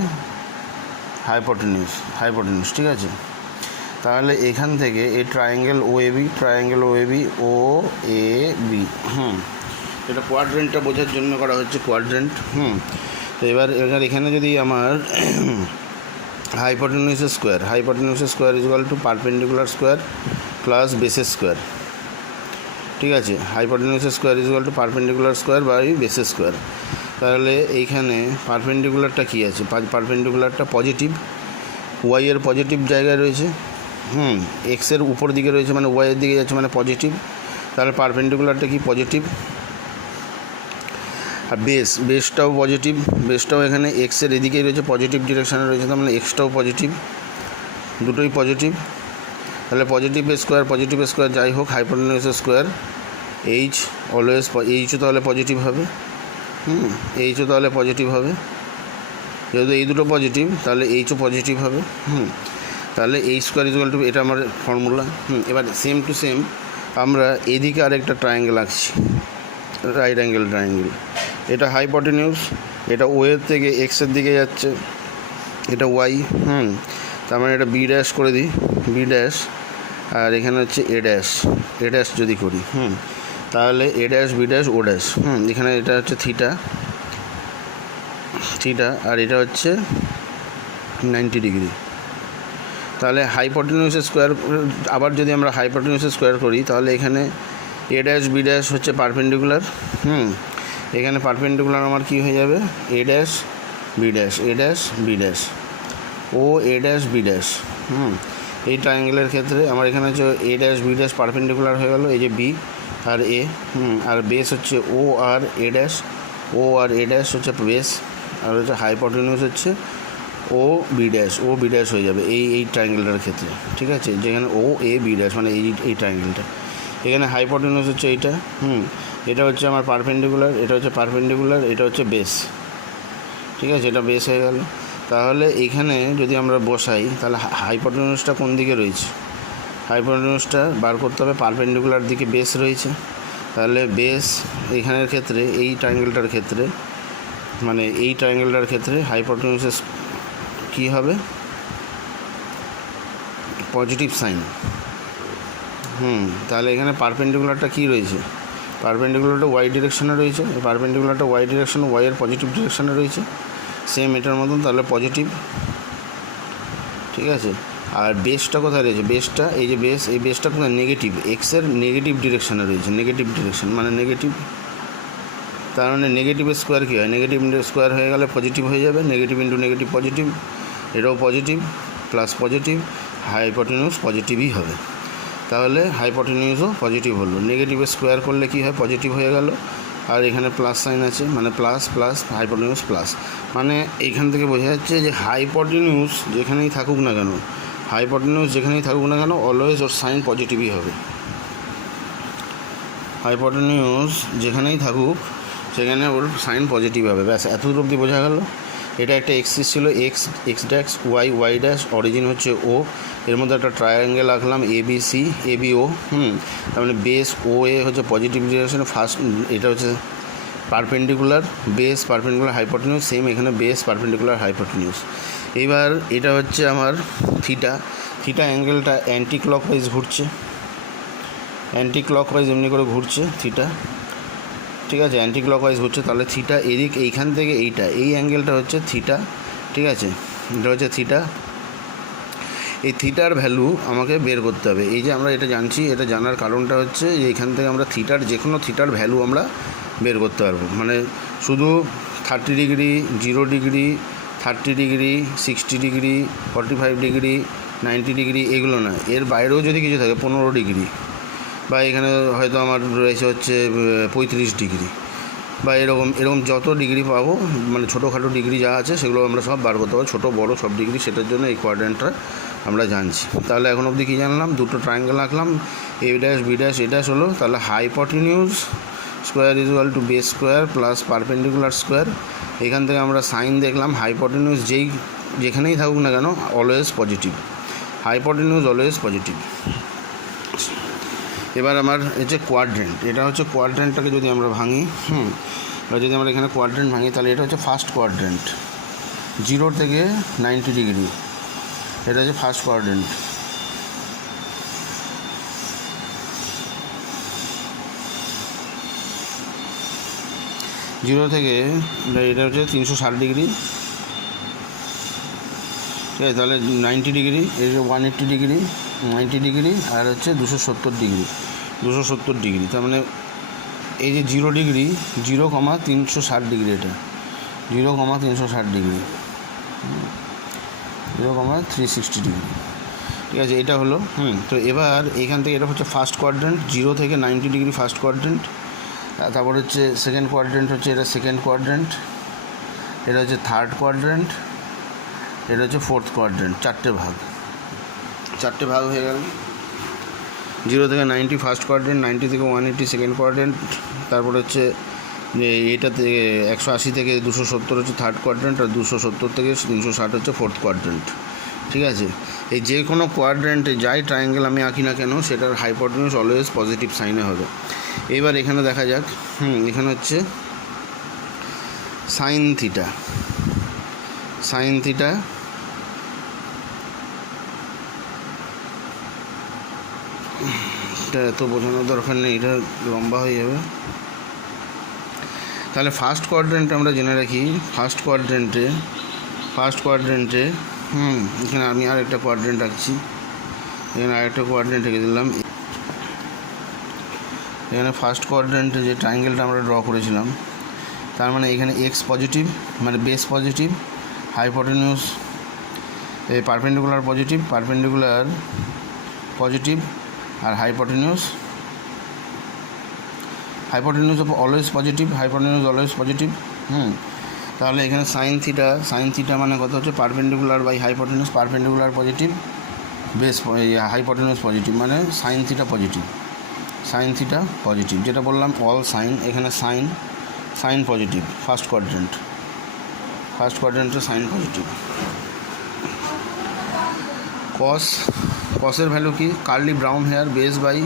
হাইপটেনিউস। ঠিক আছে, তাহলে এখান থেকে এই triangle O A B O A B, এটা কোয়াড্রেন্টটা বোঝার জন্য করা হচ্ছে কোয়াড্রেন্ট। তো এবার এখানে যদি আমার হাইপটেনিউসের square is equal to perpendicular square plus বেসের স্কোয়ার। ঠিক আছে, হাইপটেনিউসের square is equal to perpendicular square by বেসের স্কোয়ার। তাহলে এইখানে পারপেন্ডিকুলারটা কী আছে? পারপেন্ডিকুলারটা পজিটিভ, ওয়াইয়ের পজিটিভ জায়গায় রয়েছে, এক্সের উপর দিকে রয়েছে, মানে ওয়াইয়ের দিকে যাচ্ছে, মানে পজিটিভ। তাহলে পারপেন্ডিকুলারটা কি? পজিটিভ। আর বেসটাও পজিটিভ, বেসটাও এখানে এক্সের এদিকেই রয়েছে, পজিটিভ ডিরেকশানে রয়েছে, তার মানে এক্সটাও পজিটিভ, দুটোই পজিটিভ। তাহলে পজিটিভ স্কোয়ার যাই হোক, হাইপটেনিউসের স্কোয়ার এইচ অলওয়েজ, এইচও তাহলে পজিটিভ হবে, যেহেতু এই দুটো পজিটিভ তাহলে এইচও পজিটিভ হবে। তাহলে h square is equal two, এটা আমার ফর্মুলা। এবার সেম টু সেম আমরা এদিকে আরেকটা ট্রায়াঙ্গেল আঁকছি, রাইট অ্যাঙ্গেল ট্রায়াঙ্গেল। এটা হাইপটেনিউস, এটা ও এর থেকে এক্সের দিকে যাচ্ছে, এটা ওয়াই, তার মানে এটা বি ড্যাশ করে দিই, বি ড্যাশ, আর এখানে হচ্ছে এ ড্যাশ যদি করি, তাহলে এ dash B dash O dash, এখানে এটা হচ্ছে থিটা, আর এটা হচ্ছে 90 ডিগ্রি। তাহলে হাইপটেনিউসের স্কোয়ার, আবার যদি আমরা হাইপটেনিউসের স্কোয়ার করি তাহলে এখানে এ ড্যাশ বি ড্যাশ হচ্ছে পারপেন্ডিকুলার, এখানে পারপেন্ডিকুলার আমার কি হয়ে যাবে? এ ড্যাশ বি ড্যাশ ও এ ড্যাশ বি ড্যাশ। এই ট্রায়াঙ্গেলের ক্ষেত্রে আমার এখানে হচ্ছে এ ড্যাশ বি ড্যাশ পারপেন্ডিকুলার হয়ে গেল, এই যে বি আর এ। আর বেস হচ্ছে ও আর a dash, O R a dash হচ্ছে বেস, আর হচ্ছে হাইপোটেনিউজ হচ্ছে ও বি ড্যাশ হয়ে যাবে এই ট্রায়াঙ্গেলটার ক্ষেত্রে। ঠিক আছে, যেখানে ও এ বি ড্যাশ মানে এই ট্রায়াঙ্গেলটা, এখানে হাইপোটেনিউজ হচ্ছে এইটা। এটা হচ্ছে আমার পারপেন্ডিকুলার, এটা হচ্ছে পারপেন্ডিকুলার, এটা হচ্ছে বেস। ঠিক আছে, এটা বেস হয়ে গেল। তাহলে এইখানে যদি আমরা বসাই তাহলে হাইপোটেনিউজটা কোন দিকে রয়েছে, হাইপোটেনিউজটা বার করতে হবে পারপেন্ডিকুলার দিকে বেস রয়েছে। তাহলে বেস এইখানের ক্ষেত্রে এই ট্রায়াঙ্গেলটার ক্ষেত্রে মানে এই ট্রায়াঙ্গেলটার ক্ষেত্রে হাইপোটেনিউজের কী হবে, পজিটিভ সাইন। তাহলে এখানে পারপেন্ডিকুলারটা কী রয়েছে, পারপেন্ডিকুলারটা ওয়াই ডিরেকশনে রয়েছে, এই পারপেন্ডিকুলারটা ওয়াই ডিরেকশন, ওয়াইয়ের পজিটিভ ডিরেকশনে রয়েছে সেম এটার মতন, তাহলে পজিটিভ। ঠিক আছে, আর বেসটা কোথায় রয়েছে, বেসটা এই যে বেস, এই বেসটা কোথায়, নেগেটিভ, এক্সের নেগেটিভ ডিরেকশনে রয়েছে, নেগেটিভ ডিরেকশন মানে নেগেটিভ। তার মানে নেগেটিভের স্কোয়ার কী হয়, নেগেটিভ স্কোয়ার হয়ে গেলে পজিটিভ হয়ে যাবে, নেগেটিভ ইন্টু নেগেটিভ পজিটিভ, এটাও পজিটিভ প্লাস পজিটিভ, হাইপোটেনিউজ পজিটিভই হবে। তাহলে হাইপোটেনিউজও পজিটিভ হলো, নেগেটিভের স্কোয়ার করলে কী হয়, পজিটিভ হয়ে গেল। আর এখানে প্লাস সাইন আছে মানে প্লাস প্লাস হাইপোটেনিউজ প্লাস, মানে এইখান থেকে বোঝা যাচ্ছে যে হাইপোটেনিউজ যেখানেই থাকুক না কেন, হাইপোটেনিউজ যেখানেই থাকুক না কেন অলওয়েজ ওর সাইন পজিটিভই হবে। হাইপোটেনিউজ যেখানেই থাকুক সেখানে ওর সাইন পজিটিভ হবে। ব্যাস এতদূর অবধি বোঝা গেল। এটা একটা এক্সিস ছিল, x dash y dash, origin হচ্ছে ও, এর মধ্যে একটা ট্রায়াঙ্গেল আঁকলাম এবিসি এবিও। তার মানে বেস ও এ হচ্ছে পজিটিভ ডিরেকশনে ফার্স্ট, এটা হচ্ছে পারপেন্ডিকুলার বেস পারপেন্ডিকুলার হাইপোটেনিউজ, সেম এখানে বেস পারপেন্ডিকুলার হাইপোটেনিউজ। এবার এটা হচ্ছে আমার থিটা, থিটা অ্যাঙ্গেলটা অ্যান্টি ক্লকওয়াইজ ঘুরছে, অ্যান্টি ক্লকওয়াইজ এমনি করে ঘুরছে থিটা। ঠিক আছে, অ্যান্টি ক্লকওয়াইজ হচ্ছে, তাহলে থিটা এদিক এইখান থেকে এইটা এই অ্যাঙ্গেলটা হচ্ছে থিটা। ঠিক আছে, এটা হচ্ছে থিটা। এই থিটার ভ্যালু আমাকে বের করতে হবে। এই যে আমরা এটা জানছি, এটা জানার কারণটা হচ্ছে যে এখান থেকে আমরা থিটার যে কোনো থিটার ভ্যালু আমরা বের করতে পারবো। মানে শুধু 30 degree, 0 degree, 30 degree, 60 degree, 45 degree, 90 degree এগুলো না, এর বাইরেও যদি কিছু থাকে 15 ডিগ্রি, বা এখানে হয়তো আমার রয়েছে হচ্ছে 35 ডিগ্রি, বা এরকম যত ডিগ্রি পাবো, মানে ছোটোখাটো ডিগ্রি যা আছে সেগুলো আমরা সব বার করতে পারবো, ছোটো বড়ো সব ডিগ্রি, সেটার জন্য এই কোয়াড্রেন্টটা আমরা জানছি। তাহলে এখন অবধি কী জানলাম, দুটো ট্রায়াঙ্গেল আঁকলাম, A dash B dash A dash হলো, তাহলে hypotenuse square is equal to base square plus perpendicular square. এখান থেকে আমরা সাইন দেখলাম, হাইপোটেনিউজ যেখানেই থাকুক না কেন অলওয়েজ পজিটিভ, হাইপোটেনিউজ অলওয়েজ পজিটিভ। এবার আমার এই যে কোয়াড্রেন্ট, এটা হচ্ছে কোয়াড্রেন্টটাকে যদি আমরা ভাঙি, এবার যদি আমরা এখানে কোয়াড্রেন্ট ভাঙি তাহলে এটা হচ্ছে ফার্স্ট কোয়াড্রেন্ট, 0 থেকে 90 ডিগ্রি, এটা হচ্ছে ফার্স্ট কোয়াড্রেন্ট। জিরো থেকে এটা হচ্ছে 360 ডিগ্রি। ঠিক আছে, তাহলে 90 ডিগ্রি, এটা 180 ডিগ্রি, 90 ডিগ্রি, আর হচ্ছে 270 ডিগ্রি, 270 ডিগ্রি। তার মানে এই যে 0 ডিগ্রি, 0,360 ডিগ্রি, এটা 0,360 ডিগ্রি, 0,360 ডিগ্রি। ঠিক আছে, এটা হলো। তো এবার এখান থেকে এটা হচ্ছে ফার্স্ট কোয়াড্রেন্ট, 0 থেকে 90 ডিগ্রি ফার্স্ট কোয়াড্রেন্ট। তারপর হচ্ছে সেকেন্ড কোয়াড্রেন্ট, হচ্ছে এটা সেকেন্ড কোয়াড্রেন্ট, এটা হচ্ছে থার্ড কোয়াড্রেন্ট, এটা হচ্ছে ফোর্থ কোয়াড্রেন্ট। চারটে ভাগ হয়ে গেল। 0 থেকে 90 ফার্স্ট কোয়াড্রেন্ট, 90 থেকে 180 সেকেন্ড কোয়াড্রেন্ট, তারপর হচ্ছে এইটা থেকে 180 থেকে 270 হচ্ছে থার্ড কোয়াড্রেন্ট, আর 270 থেকে 360 হচ্ছে ফোর্থ কোয়াড্রেন্ট। ঠিক আছে, এই যে কোনো কোয়াড্রেন্টে যাই ট্রায়াঙ্গেল আমি আঁকি না কেন সেটার হাইপোটেনিউজ অলওয়েজ পজিটিভ সাইনে হবে। এবার এখানে দেখা যাক, এখানে হচ্ছে সাইন থিটা, সাইন থিটা এটা এত বোঝানোর দরকার নেই, এটা লম্বা হয়ে যাবে। তাহলে ফার্স্ট কোয়াড্রেন্টে আমরা জেনে রাখি, ফার্স্ট কোয়াড্রেন্টে এখানে আমি আর একটা কোয়াড্রেন্ট আঁকছি, এখানে আরেকটা কোয়াড্রেন্ট এঁকে দিলাম। এখানে ফার্স্ট কোয়াড্রেন্টে যে ট্রায়াঙ্গেলটা আমরা ড্র করেছিলাম, তার মানে এখানে এক্স পজিটিভ মানে বেস পজিটিভ, হাইপোটেনিউজ এই পারপেন্ডিকুলার পজিটিভ আর hypotenuse always positive, hypotenuse always positive. তাহলে এখানে সাইন থিটা মানে কত হচ্ছে perpendicular by hypotenuse, perpendicular positive, base hypotenuse positive, মানে সাইন থিটা পজিটিভ, যেটা বললাম অল সাইন। এখানে সাইন পজিটিভ, ফার্স্ট কোয়াড্রেন্টে সাইন পজিটিভ। কসের ভ্যালু কি? Curly brown hair base by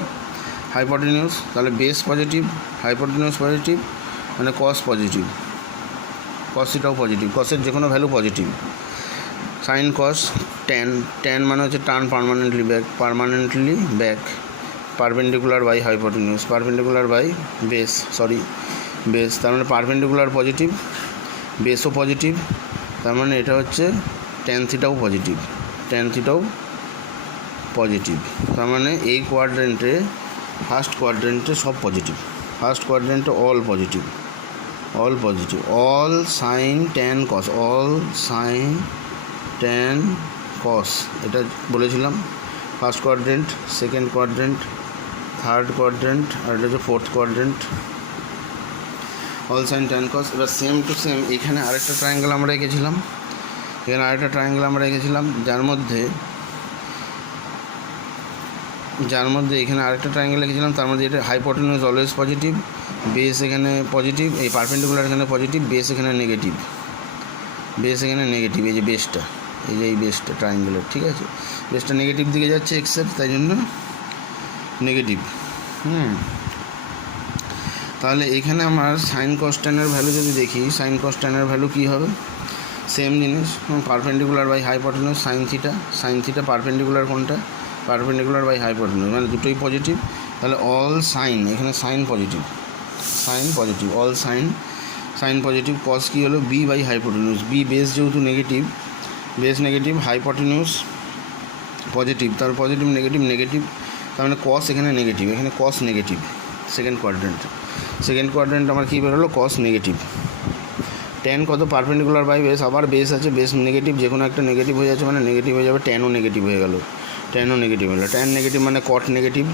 hypotenuse, তাহলে বেস পজিটিভ, হাইপোটেনিউস পজিটিভ, মানে কস পজিটিভ, কস থিটাও পজিটিভ, কসের যে কোনো value positive. Sine cos tan মানে হচ্ছে turn permanently back, perpendicular by hypotenuse, perpendicular by base, তার মানে পারপেন্ডিকুলার পজিটিভ, বেসও পজিটিভ, তার মানে এটা হচ্ছে ট্যান থিটাও পজিটিভ, তার মানে এই কোয়াড্রেন্টে ফার্স্ট কোয়াড্রেন্টে সব পজিটিভ, ফার্স্ট কোয়াড্রেন্টে all positive, all sine tan cos, এটা বলেছিলাম। First quadrant, second quadrant, third quadrant, আর এটা হচ্ছে fourth quadrant, all sine tan cos. এবার সেম টু সেম এখানে আরেকটা ট্রায়াঙ্গেল আমরা এঁকেছিলাম, যার মধ্যে এখানে আরেকটা ট্রায়াঙ্গেল এঁকেছিলাম, তার মধ্যে এটা হাইপোটেনিউস অলওয়েজ পজিটিভ, বেস এখানে পজিটিভ, এই পারপেন্ডিকুলার এখানে পজিটিভ, বেস এখানে নেগেটিভ, এই যে বেসটা ট্রায়াঙ্গেলের, ঠিক আছে, বেসটা নেগেটিভ দিকে যাচ্ছে এক্সের, তাই জন্য নেগেটিভ। তাহলে এখানে আমার সাইন কস ট্যানের ভ্যালু যদি দেখি, সাইন কস ট্যানের ভ্যালু কী হবে? সেম জিনিস, perpendicular by hypotenuse sine theta perpendicular কোনটা? পারপেন্ডিকুলার বাই হাইপোটেনিউস, মানে দুটোই পজিটিভ। তাহলে অল সাইন, এখানে sine positive, all sine positive. Cos কী হলো? B by hypotenuse, B base যেহেতু নেগেটিভ, হাইপোটেনিউস পজিটিভ, তার পজিটিভ নেগেটিভ, তার মানে কস এখানে negative, cos negative. Second quadrant আমার কী বেরোলো? Cos negative. ট্যান কত? পারপেন্ডিকুলার বাই বেস, আবার বেস আছে, বেস নেগেটিভ, যে কোনো একটা নেগেটিভ হয়ে যাচ্ছে মানে নেগেটিভ হয়ে যাবে, ট্যানও নেগেটিভ হয়ে গেল, ট্যান নেগেটিভ মানে কট নেগেটিভ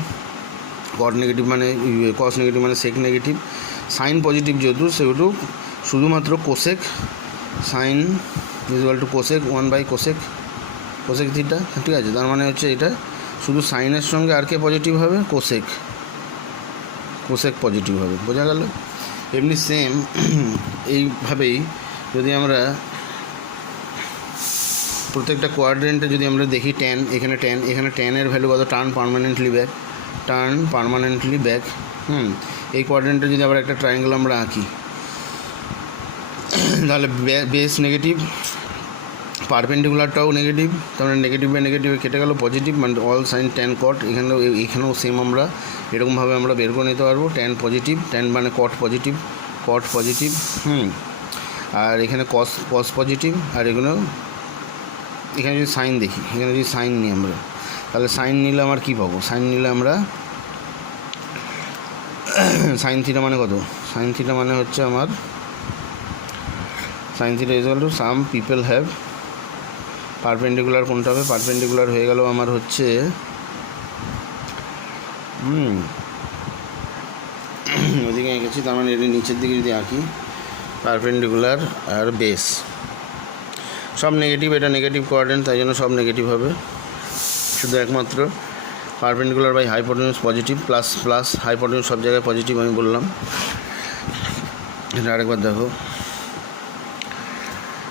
মানে কস নেগেটিভ মানে সেক নেগেটিভ। সাইন পজিটিভ যেহেতু, সেহেতু শুধুমাত্র cosec, sine equal to cosec cosec theta, ঠিক আছে। তার মানে হচ্ছে এটা শুধু সাইনের সঙ্গে আর কে পজিটিভ হবে? কোসেক পজিটিভ হবে, বোঝা গেল? এমনি সেম এইভাবেই যদি আমরা প্রত্যেকটা কোয়াড্রেন্টে যদি আমরা দেখি, এখানে ট্যানের ভ্যালু কত? Turn permanently back. এই কোয়াড্রেন্টে যদি আবার একটা ট্রায়াঙ্গেল আমরা আঁকি, তাহলে বেস নেগেটিভ, পারপেন্ডিকুলারটাও নেগেটিভ, তাহলে নেগেটিভে কেটে গেল, পজিটিভ, মানে অল সাইন ট্যান কট। এখানেও সেম আমরা এরকমভাবে আমরা বের করে নিতে পারবো, ট্যান পজিটিভ, ট্যান মানে কট পজিটিভ, আর এখানে কস পজিটিভ, আর এখানে যদি সাইন দেখি, এখানে যদি সাইন নিই আমরা, তাহলে সাইন নিলে আমার কী পাবো? সাইন নিলে আমরা সাইন থিটা মানে কত? সাইন থিটা মানে হচ্ছে আমার sign theta equal to some people have, perpendicular কোনটা হবে? পারপেন্ডিকুলার হয়ে গেল আমার হচ্ছে ওদিকে এঁকেছি, তার মানে এটা নিচের দিকে যদি আঁকি, পারপেন্ডিকুলার আর বেস সব নেগেটিভ, এটা নেগেটিভ কোয়াড্রেন্ট, তাই জন্য সব নেগেটিভ হবে, শুধু একমাত্র পারপেন্ডিকুলার বাই হাইপোটেনিউস পজিটিভ, প্লাস হাইপোটেনিউস সব জায়গায় পজিটিভ আমি বললাম। এটা আরেকবার দেখো,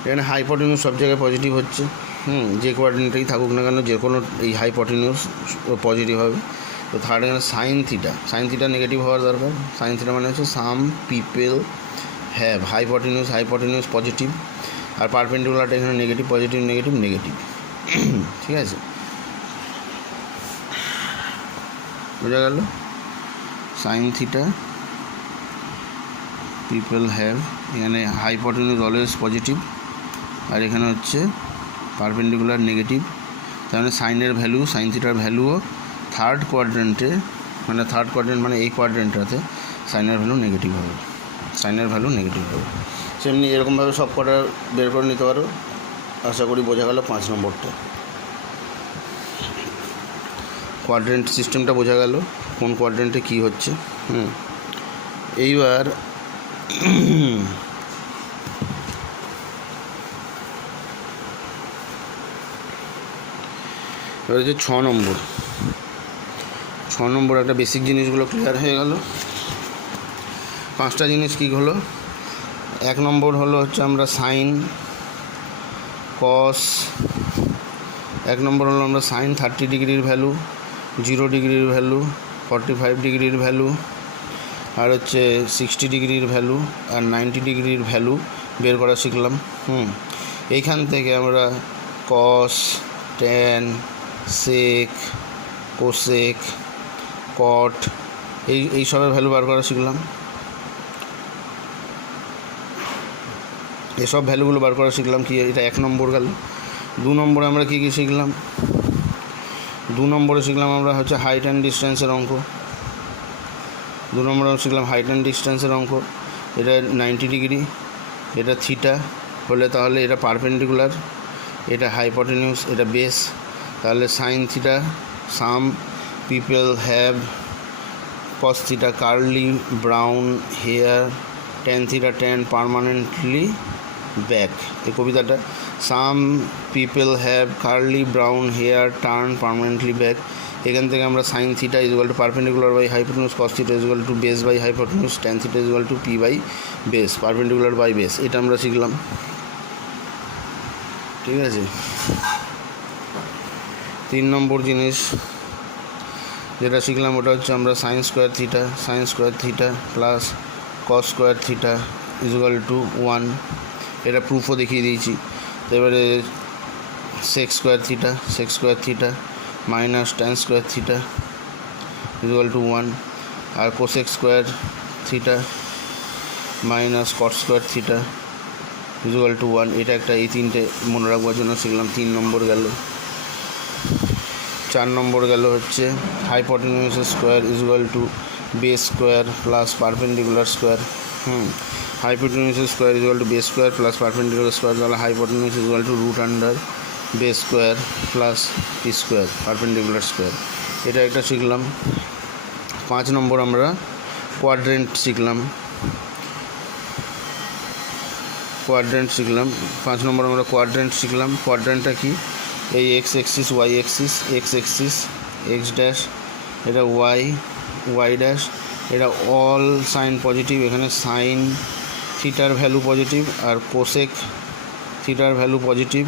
এখানে হাইপোটেনিউস সব জায়গায় পজিটিভ হচ্ছে, যে কোয়াড্রেন্টেই থাকুক না কেন, যে কোনো এই হাইপোটেনিউস পজিটিভ হবে। তো থার্ড এখানে সাইন থিটা নেগেটিভ হওয়ার দরকার, সাইন থিটা মানে হচ্ছে সাম পিপল হ্যাভ, হাইপোটেনিউস পজিটিভ, আর পারপেন্ডিকুলারটা এখানে নেগেটিভ, পজিটিভ নেগেটিভ, ঠিক আছে, বোঝা গেল? সাইন থিটা পিপল হ্যাভ, এখানে হাইপোটেনিউস অলওয়েজ পজিটিভ, আর এখানে হচ্ছে পারপেন্ডিকুলার নেগেটিভ, তার মানে সাইন থিটার ভ্যালুও থার্ড কোয়াড্রেন্টে, মানে এই কোয়াড্রেন্টটাতে সাইনের ভ্যালু নেগেটিভ হবে, সেমনি এরকমভাবে সব কটা বের করে নিতে পারো। আশা করি বোঝা গেল 5 নম্বরটা। কোয়াড্রেন্ট সিস্টেমটা বোঝা গেল, কোন কোয়াড্রেন্টে কী হচ্ছে। এইবার এবার হচ্ছে 6 নম্বর একটা বেসিক জিনিসগুলো ক্লিয়ার হয়ে গেল। 5টা জিনিস কী হলো? 1 নম্বর হলো হচ্ছে আমরা সাইন কস, 1 নম্বর হলো আমরা সাইন 30 ডিগ্রির ভ্যালু, 0 ডিগ্রির ভ্যালু, 45 ডিগ্রির ভ্যালু, আর হচ্ছে 60 ডিগ্রির ভ্যালু আর 90 ডিগ্রির ভ্যালু বের করা শিখলাম। এইখান থেকে আমরা কস, ট্যান, সেক, কোসেক, কট এই সবের ভ্যালু বার করা শিখলাম। এসব ভ্যালুগুলো বার করা শিখলাম। কি এটা 1 নম্বর গেল। 2 নম্বরে আমরা কী কী শিখলাম? 2 নম্বরে শিখলাম আমরা হচ্ছে হাইট অ্যান্ড ডিস্টেন্সের অঙ্ক। 2 নম্বরে শিখলাম হাইট অ্যান্ড ডিস্টেন্সের অঙ্ক। এটা 90 ডিগ্রি, এটা থিটা হলে তাহলে এটা পারপেন্ডিকুলার, এটা হাইপোটেনিউস, এটা বেস। তাহলে sine theta some people have, cos theta curly brown hair, tan theta tan permanently back. এই কবিতাটা some people have curly brown hair turn permanently back. এখান থেকে আমরা sine theta is equal to perpendicular by hypotenuse, cos theta is equal to base by hypotenuse, tan theta is equal to P by base, perpendicular by base, এটা আমরা শিখলাম। ঠিক আছে। 3 নম্বর জিনিস যেটা শিখলাম ওটা হচ্ছে আমরা sine square theta plus cos square theta is equal to 1। এটা প্রুফও দেখিয়ে দিয়েছি। তো এবারে sec square theta minus tan square theta is equal to 1, আর cosec square theta minus cot square theta is equal to 1। এটা একটা, এই 3টে মনে রাখবার জন্য শিখলাম। 3 নম্বর গেল। 4 নম্বর গেল হচ্ছে hypotenuse square is equal to base square plus perpendicular square. Hypotenuse square is equal to base square plus perpendicular square, তাহলে hypotenuse is equal to root under base square plus P square perpendicular square. এটা একটা শিখলাম। 5 নম্বর আমরা quadrant শিখলাম। 5 নম্বর আমরা quadrant শিখলাম। কোয়াড্রেন্টটা কি? এই X axis, Y axis, X axis X dash, এটা ওয়াই ড্যাশ, এটা অল সাইন পজিটিভ। এখানে সাইন থিটার ভ্যালু পজিটিভ আর কোসেক থিটার ভ্যালু পজিটিভ।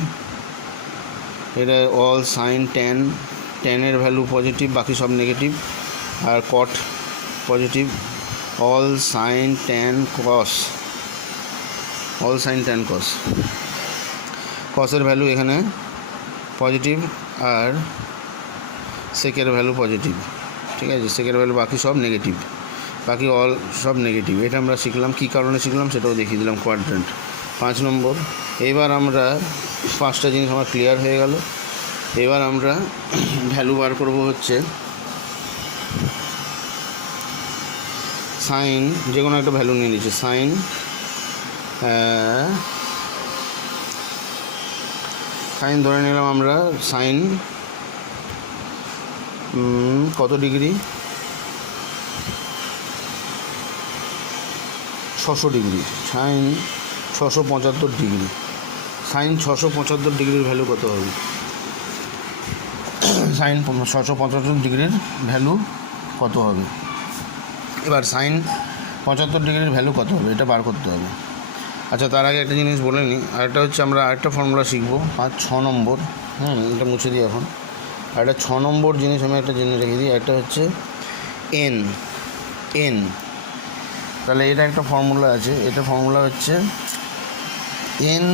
এটা অল সাইন ট্যানের ভ্যালু পজিটিভ, বাকি সব নেগেটিভ। আর cot positive. All sine tan cos, কসের ভ্যালু এখানে পজিটিভ আর সেকের ভ্যালু পজিটিভ। ঠিক আছে, সেকের ভ্যালু বাকি সব নেগেটিভ, বাকি অল সব নেগেটিভ। এটা আমরা শিখলাম। কী কারণে শিখলাম সেটাও দেখিয়ে দিলাম। কোয়াড্রেন্ট 5 নম্বর। এবার আমরা 5টা জিনিস আমার ক্লিয়ার হয়ে গেল। এবার আমরা ভ্যালু বার করব হচ্ছে সাইন, যে কোনো একটা ভ্যালু নিয়ে নিচ্ছে। সাইন ধরে নিলাম আমরা সাইন কত degree, 600 degree. Sine 675 degree. Sine 675 ডিগ্রির ভ্যালু কত হবে? সাইন 675 ডিগ্রির ভ্যালু কত হবে? এবার সাইন 75 ডিগ্রির ভ্যালু কত হবে এটা বার করতে হবে। আচ্ছা, তার আগে একটা জিনিস বলে নিই। আরেকটা হচ্ছে আমরা আরেকটা ফর্মুলা শিখবো 6 নম্বর। এটা মুছে দিই এখন। আরেকটা 6 নম্বর জিনিস আমি একটা জেনে রেখে দিই। একটা হচ্ছে এন। তাহলে এটা একটা ফর্মুলা আছে। এটা ফর্মুলা হচ্ছে এন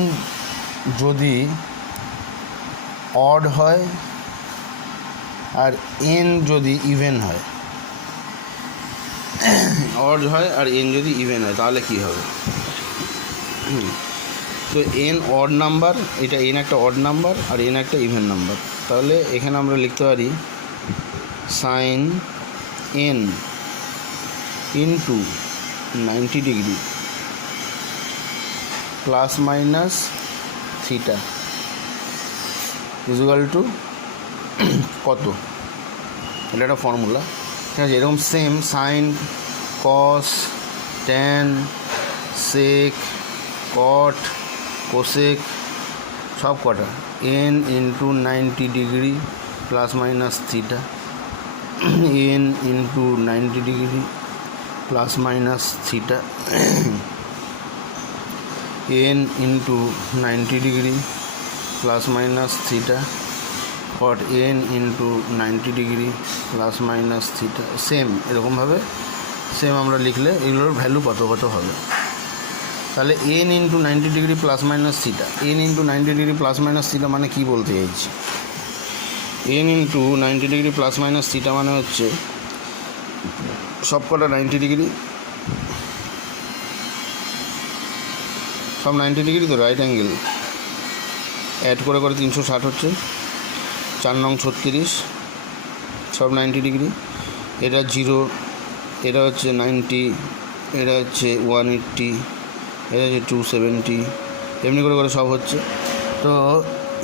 যদি অড হয় আর এন যদি ইভেন হয়, অড হয় আর এন যদি ইভেন হয় তাহলে কী হবে? তো এন অড নাম্বার, এটা এন একটা অড নাম্বার আর এন একটা ইভেন নাম্বার। তাহলে এখানে আমরা লিখতে পারি sine n into 90 degree plus minus theta is equal two কত? এটা একটা ফর্মুলা, ঠিক আছে। এরকম সেম সাইন, কস, ট্যান, সেক, কট, কোসেক সব কটা N into 90 degree plus minus theta, N into 90 degree plus minus theta, N into 90 degree plus minus theta, কট N into 90 degree plus minus theta. Same এরকমভাবে same আমরা লিখলে এগুলোর value কত কত হবে। তাহলে N into 90 degree plus minus theta, N into 90 degree plus minus theta মানে কী বলতে চাইছি? N into 90 degree plus minus theta মানে হচ্ছে সব কটা 90 ডিগ্রি, সব 90 ডিগ্রি তো রাইট অ্যাঙ্গেল, অ্যাড করে করে 360 হচ্ছে, 4 নং 36 সব 90 ডিগ্রি, এটা 0, এটা হচ্ছে 90, এটা হচ্ছে 180, এটা হচ্ছে 270, এমনি করে করে সব হচ্ছে। তো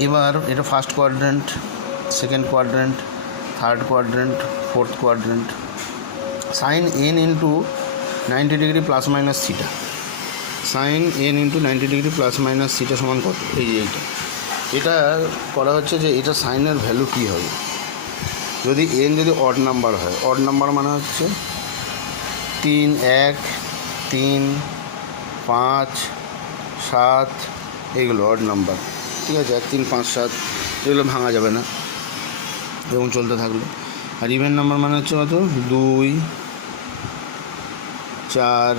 এবার এটা first quadrant, second quadrant, third quadrant, fourth quadrant. Sine n into 90 degree plus minus theta, sine n into 90 degree plus minus theta সমান কত? এই যে এটা করা হচ্ছে যে এটা সাইনের ভ্যালু কী হবে যদি এন যদি অড নাম্বার হয়। অড নাম্বার মানে হচ্ছে 3, 1, 3, 5, 7 এইগুলো অড নাম্বার, ঠিক আছে। 1, 3, 5, 7 এগুলো ভাঙা যাবে না, এবং চলতে থাকলো। আর ইভেন নাম্বার মানে হচ্ছে কত? 2, 4,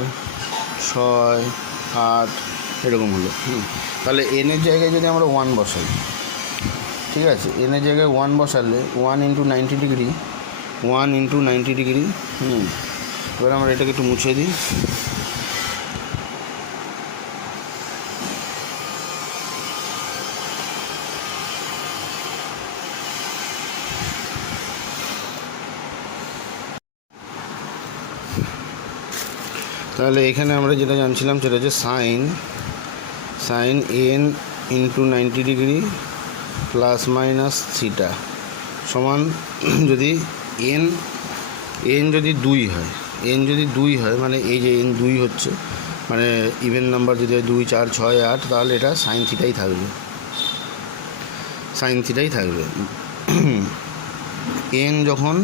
6, 8 এরকম হলো। তাহলে এনের জায়গায় যদি আমরা 1 বসাই, ঠিক আছে, এনের জায়গায় 1 বসালে 1 ইন্টু 90 ডিগ্রি, 1 ইন্টু 90 ডিগ্রি। এবার আমরা এটাকে একটু মুছে দিই। তাহলে এখানে আমরা যেটা জানছিলাম সেটা হচ্ছে sine n into 90 degree plus minus theta সমান, যদি এন যদি 2 হয়, এন যদি 2 হয় মানে এই যে এন 2 হচ্ছে, মানে ইভেন নাম্বার যদি 2, 4, 6, 8, তাহলে এটা সাইন থিটাই থাকবে, সাইন থিটাই থাকবে। এন যখন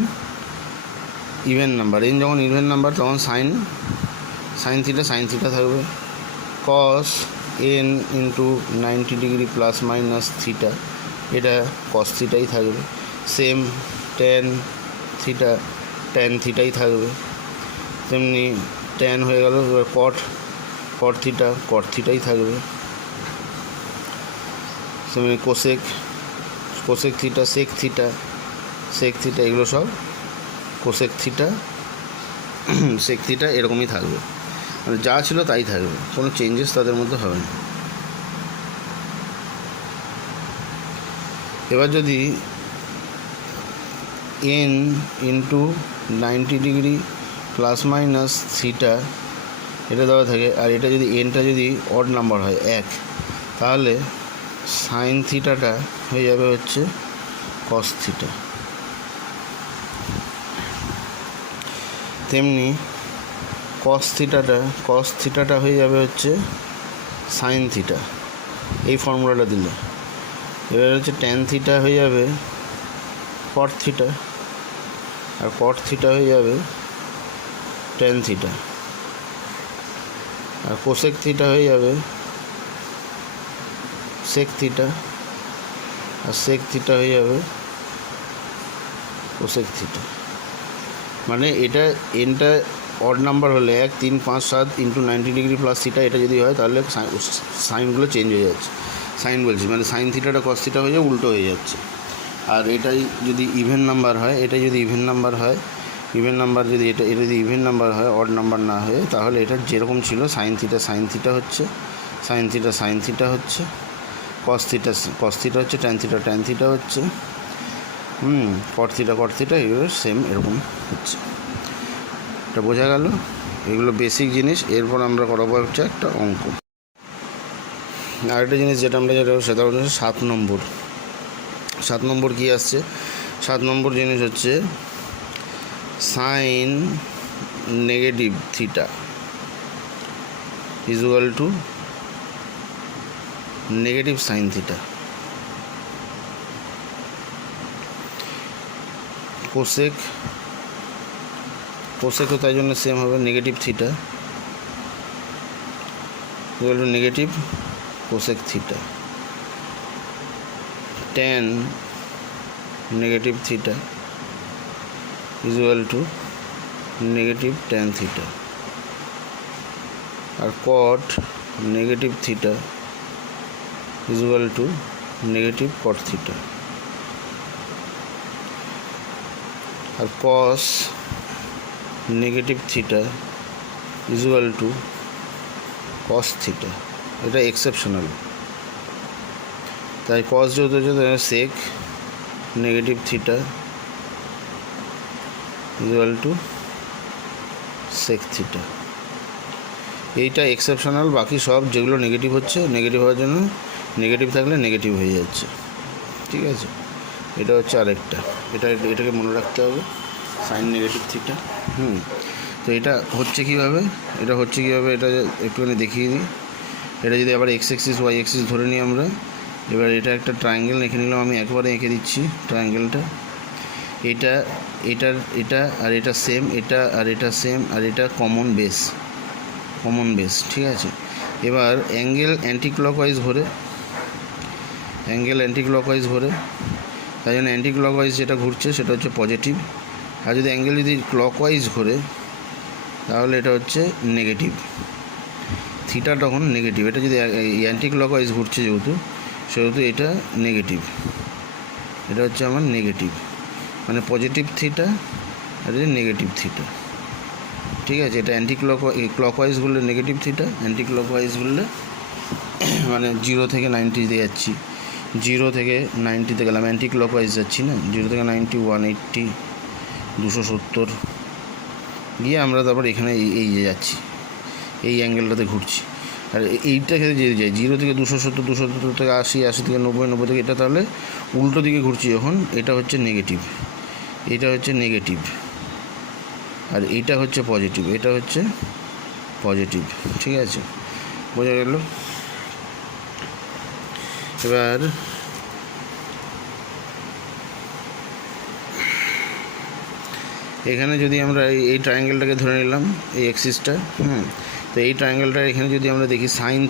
ইভেন নাম্বার তখন সাইন থিটা থাকবে। Cos N into 90 degree plus minus theta, এটা কস থিটাই থাকবে। সেম ট্যান থিটাই থাকবে। তেমনি ট্যান হয়ে গেল, এবার কট থিটাই থাকবে। তেমনি কোসেক থিটা, সেক থিটা এগুলো সব কোসেক থিটা, সেক থিটা এরকমই থাকবে, মানে যা ছিল তাই থাকবে, কোনো চেঞ্জেস তাদের মধ্যে হবে না। এবার যদি N into 90 degree plus minus theta এটা দেওয়া থাকে, আর এটা যদি এনটা যদি অড নাম্বার হয় 1, তাহলে সাইন থিটাটা হয়ে যাবে হচ্ছে কস থিটা। তেমনি কস থিটাটা হয়ে যাবে হচ্ছে সাইন থিটা, এই ফর্মুলাটা দিলে। এবার হচ্ছে ট্যান থিটা হয়ে যাবে কট থিটা, আর কট থিটা হয়ে যাবে ট্যান থিটা, আর কোসেক থিটা হয়ে যাবে সেক থিটা, আর সেক থিটা হয়ে যাবে কোসেক থিটা। মানে এটা এনটা অড নাম্বার হলে 1, 3, 5, 7 ইন্টু 90 ডিগ্রি প্লাস থিটা এটা যদি হয়, তাহলে সাইনগুলো চেঞ্জ হয়ে যাচ্ছে। সাইন বলছি মানে সাইন থিটাটা কস থিটা হয়ে যায়, উল্টো হয়ে যাচ্ছে। আর এটাই যদি ইভেন নাম্বার হয়, যদি এটা যদি ইভেন নাম্বার হয়, অড নাম্বার না হয়ে, তাহলে এটা যেরকম ছিল সাইন থিটা হচ্ছে, সাইন থিটা হচ্ছে, কস থিটা হচ্ছে, ট্যান থিটা হচ্ছে, কট থিটা এগুলো সেম এরকম হচ্ছে। এটা বোঝা গেল, এগুলো বেসিক জিনিস। এরপর আমরা করাবো হচ্ছে একটা অঙ্ক। আরেকটা জিনিস যেটা সেটা হচ্ছে 7 নম্বর কী আসছে। 7 নম্বর জিনিস হচ্ছে sine negative theta equal to negative sine theta. কোসেকও তাই জন্য সেম হবে, negative theta equal to negative cosec theta. Tan negative theta equal to negative tan theta. আর cot negative theta equal to negative cot theta. আর cos negative theta equal to cos theta. এটা exceptional, তাই cos যেহেতু sec negative theta equal to sec theta. এইটা exceptional, বাকি সব যেগুলো negative হচ্ছে, নেগেটিভ হওয়ার জন্য নেগেটিভ থাকলে নেগেটিভ হয়ে যাচ্ছে। ঠিক আছে, এটা হচ্ছে আরেকটা, এটাকে মনে রাখতে হবে, সাইন নেগেটিভ থিটা। তো এটা হচ্ছে কীভাবে, এটা একটুখানি দেখিয়ে দিই। এটা যদি আবার এক্স এক্সিস ওয়াই এক্সিস ধরে নিই আমরা, এবার এটা একটা ট্রায়াঙ্গেল এঁকে নিলাম, আমি একবারে এঁকে দিচ্ছি ট্রায়াঙ্গেলটা। এটা আর এটা সেম, এটা আর এটা সেম, আর এটা কমন বেস। ঠিক আছে, এবার অ্যাঙ্গেল অ্যান্টি ক্লকওয়াইজ ঘোরে, তাই জন্য অ্যান্টি ক্লকওয়াইজ যেটা ঘুরছে সেটা হচ্ছে পজিটিভ। আর যদি অ্যাঙ্গেল যদি ক্লকওয়াইজ ঘোরে তাহলে এটা হচ্ছে নেগেটিভ, থিটা তখন নেগেটিভ। এটা যদি অ্যান্টি ক্লকওয়াইজ ঘুরছে সেহেতু এটা নেগেটিভ, এটা হচ্ছে আমার নেগেটিভ, মানে পজিটিভ থিটা আর এটা নেগেটিভ থিটা। ঠিক আছে, এটা ক্লকওয়াইজ ঘুরলে নেগেটিভ থিটা, অ্যান্টি ক্লকওয়াইজ ঘুরলে মানে 0 থেকে 90 যাচ্ছি, 0 থেকে 90 গেলাম, অ্যান্টি ক্লকওয়াইজ যাচ্ছি না, 0 থেকে 90, 180, 270 গিয়ে আমরা তারপর এখানে এই যে যাচ্ছি, এই অ্যাঙ্গেলটাতে ঘুরছি। আর এইটা ক্ষেত্রে যদি যাই 0 থেকে 270, 270 থেকে 80, 80 থেকে 90, 90 থেকে এটা তাহলে উল্টো দিকে ঘুরছি যখন, এটা হচ্ছে নেগেটিভ, আর এইটা হচ্ছে পজিটিভ, ঠিক আছে, বোঝা গেল? এবার এখানে যদি আমরা এই ট্রায়াঙ্গেলটাকে ধরে নিলাম, এই এক্সিসটা, তো এই ট্রায়াঙ্গেলটা এখানে যদি আমরা দেখি সাইন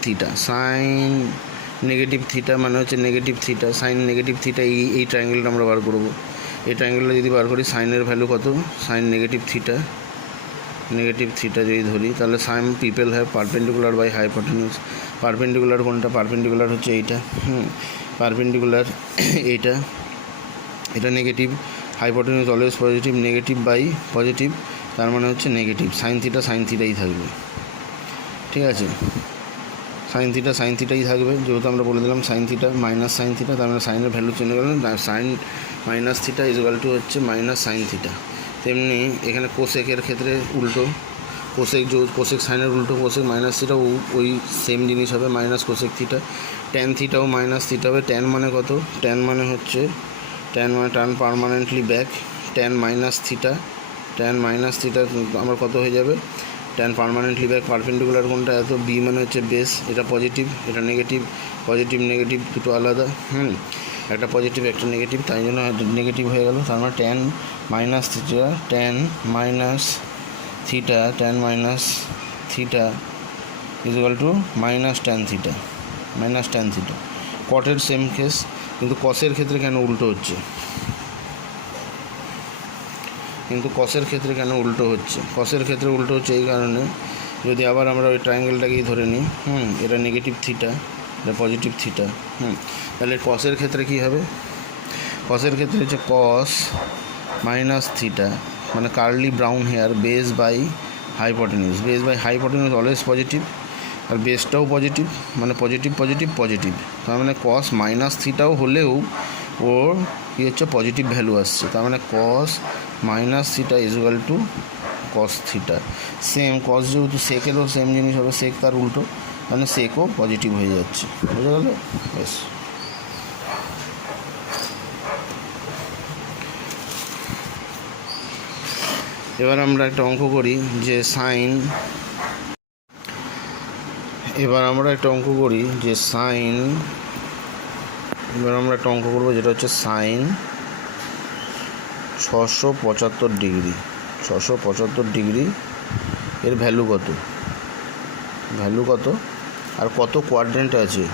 নেগেটিভ থিটা মানে হচ্ছে negative theta, sine negative theta, এই ট্রায়াঙ্গেলটা আমরা বার করব। এই ট্রায়াঙ্গেলটা যদি বার করি, সাইনের ভ্যালু কত, সাইন নেগেটিভ থিটা যদি ধরি, তাহলে sine people have perpendicular by hypotenuse. Perpendicular কোনটা, পারপেন্ডিকুলার হচ্ছে এইটা, পারপেন্ডিকুলার এটা negative, hypotenuse always positive, negative by positive, তার মানে হচ্ছে নেগেটিভ, সাইন থিটাই থাকবে। ঠিক আছে, সাইন থিটাই থাকবে, যেহেতু আমরা বলে দিলাম sine theta minus sine theta, তার মানে সাইনের ভ্যালু চেঞ্জ করলাম, sine minus theta equal to হচ্ছে মাইনাস সাইন থিটা। তেমনি এখানে কোসেকের ক্ষেত্রে উল্টো, কোসেক সাইনের উল্টো, কোসেক মাইনাস থিটা ওই সেম জিনিস হবে, মাইনাস কোসেক থিটা। ট্যান থিটাও মাইনাস থিটা হবে। ট্যান মানে কত, ট্যান মানে turn permanently back, tan minus theta আমার কত হয়ে যাবে, ট্যান পার্মানেন্টলি ব্যাক। পারপেন্ডিকুলার কোনটা, এত বি মানে হচ্ছে বেস, এটা পজিটিভ, এটা নেগেটিভ, পজিটিভ দুটো আলাদা, একটা পজিটিভ একটা নেগেটিভ, তাই জন্য নেগেটিভ হয়ে গেল। তার মানে tan minus theta equal to minus tan theta. কটের সেম কেস, কিন্তু কসের ক্ষেত্রে কেন উল্টো হচ্ছে, কসের ক্ষেত্রে উল্টো হচ্ছে এই কারণে, যদি আবার আমরা ওই ট্রায়াঙ্গেলটাকেই ধরে নিই, এটা নেগেটিভ থিটা, এটা পজিটিভ থিটা, তাহলে কসের ক্ষেত্রে কী হবে, কসের ক্ষেত্রে হচ্ছে কস মাইনাস থিটা, মানে curly brown hair, base by hypotenuse always positive, আর বেসটাও পজিটিভ, মানে পজিটিভ, তার মানে কস মাইনাস থিটাও হলেও ওর কী হচ্ছে পজিটিভ ভ্যালু আসছে, তার মানে cos minus theta equal to cos theta. Same cos যেহেতু সেকেরও সেম জিনিস হবে, সেক তার উল্টো, মানে সেকও পজিটিভ হয়ে যাচ্ছে, বুঝা গেল? ব্যাস। এবার আমরা একটা অঙ্ক করি যে সাইন এবার আমরা একটা অঙ্ক করবো যেটা হচ্ছে সাইন 675 ডিগ্রি এর ভ্যালু কত আর কত কোয়াড্রেন্ট আছে,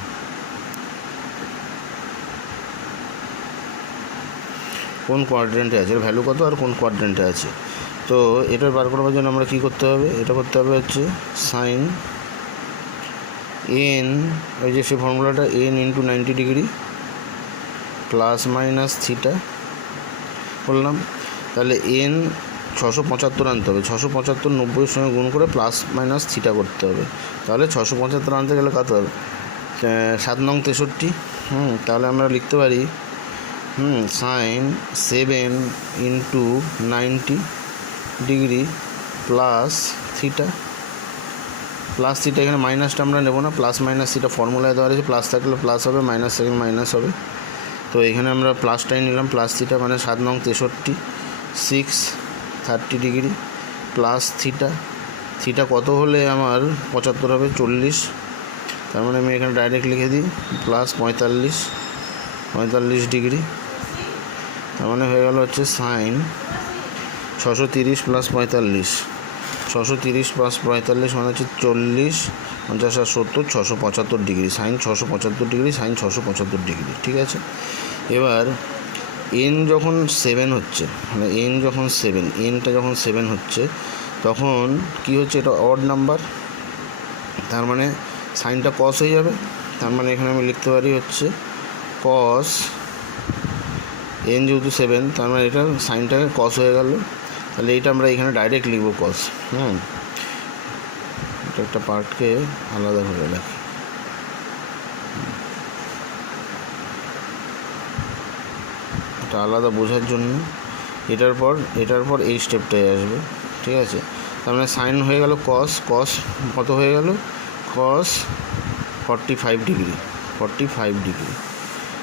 কোন কোয়াড্রেন্টে আছে, এর ভ্যালু কত আর কোন কোয়াড্রেন্টে আছে। তো এটা বার করার জন্য আমরা কী করতে হবে, এটা করতে হবে হচ্ছে সাইন এন, ওই যে সে ফর্মুলাটা N into 90 degree plus minus theta বললাম। তাহলে এন 675 আনতে হবে, 675 90-এর সঙ্গে গুণ করে প্লাস মাইনাস থিটা করতে হবে। তাহলে 675 আনতে গেলে কত হবে, 7 নং 63। তাহলে আমরা লিখতে পারি sine 7 into 90 degree plus theta. এখানে মাইনাসটা আমরা নেব না, প্লাস মাইনাস থিটা ফর্মুলায় দেওয়া রয়েছে, প্লাস থাকলে প্লাস হবে, মাইনাস থাকলে মাইনাস হবে। তো এখানে আমরা প্লাসটাই নিলাম, প্লাস থিটা মানে 7 নং 63 630 ডিগ্রি প্লাস থিটা কত হলে আমার 75 হবে, 40। তার মানে আমি এখানে ডাইরেক্ট লিখে দিই প্লাস 45 ডিগ্রি। তার মানে হয়ে গেল হচ্ছে সাইন 630 প্লাস 45, 630 প্লাস 45 মানে হচ্ছে 40, 50 আর 70, 675 degree, sine 675 degree, sine 675 degree. ঠিক আছে, এবার এন যখন 7 হচ্ছে, মানে এনটা যখন 7 হচ্ছে তখন কি হচ্ছে, এটা অড নাম্বার, তার মানে সাইনটা কস হয়ে যাবে। তার মানে এখানে আমি লিখতে পারি হচ্ছে কস, এন যেহেতু 7 তার মানে এটা সাইনটা কস হয়ে গেল। তাহলে এইটা আমরা এখানে ডাইরেক্ট লিখবো কস। এটা একটা পার্টকে আলাদা করে রাখি। এটা আলাদা বোঝার জন্য এটার পর এই স্টেপটাই আসবে। ঠিক আছে, তার মানে সাইন হয়ে গেল কস কত হয়ে গেল, কস 45 degree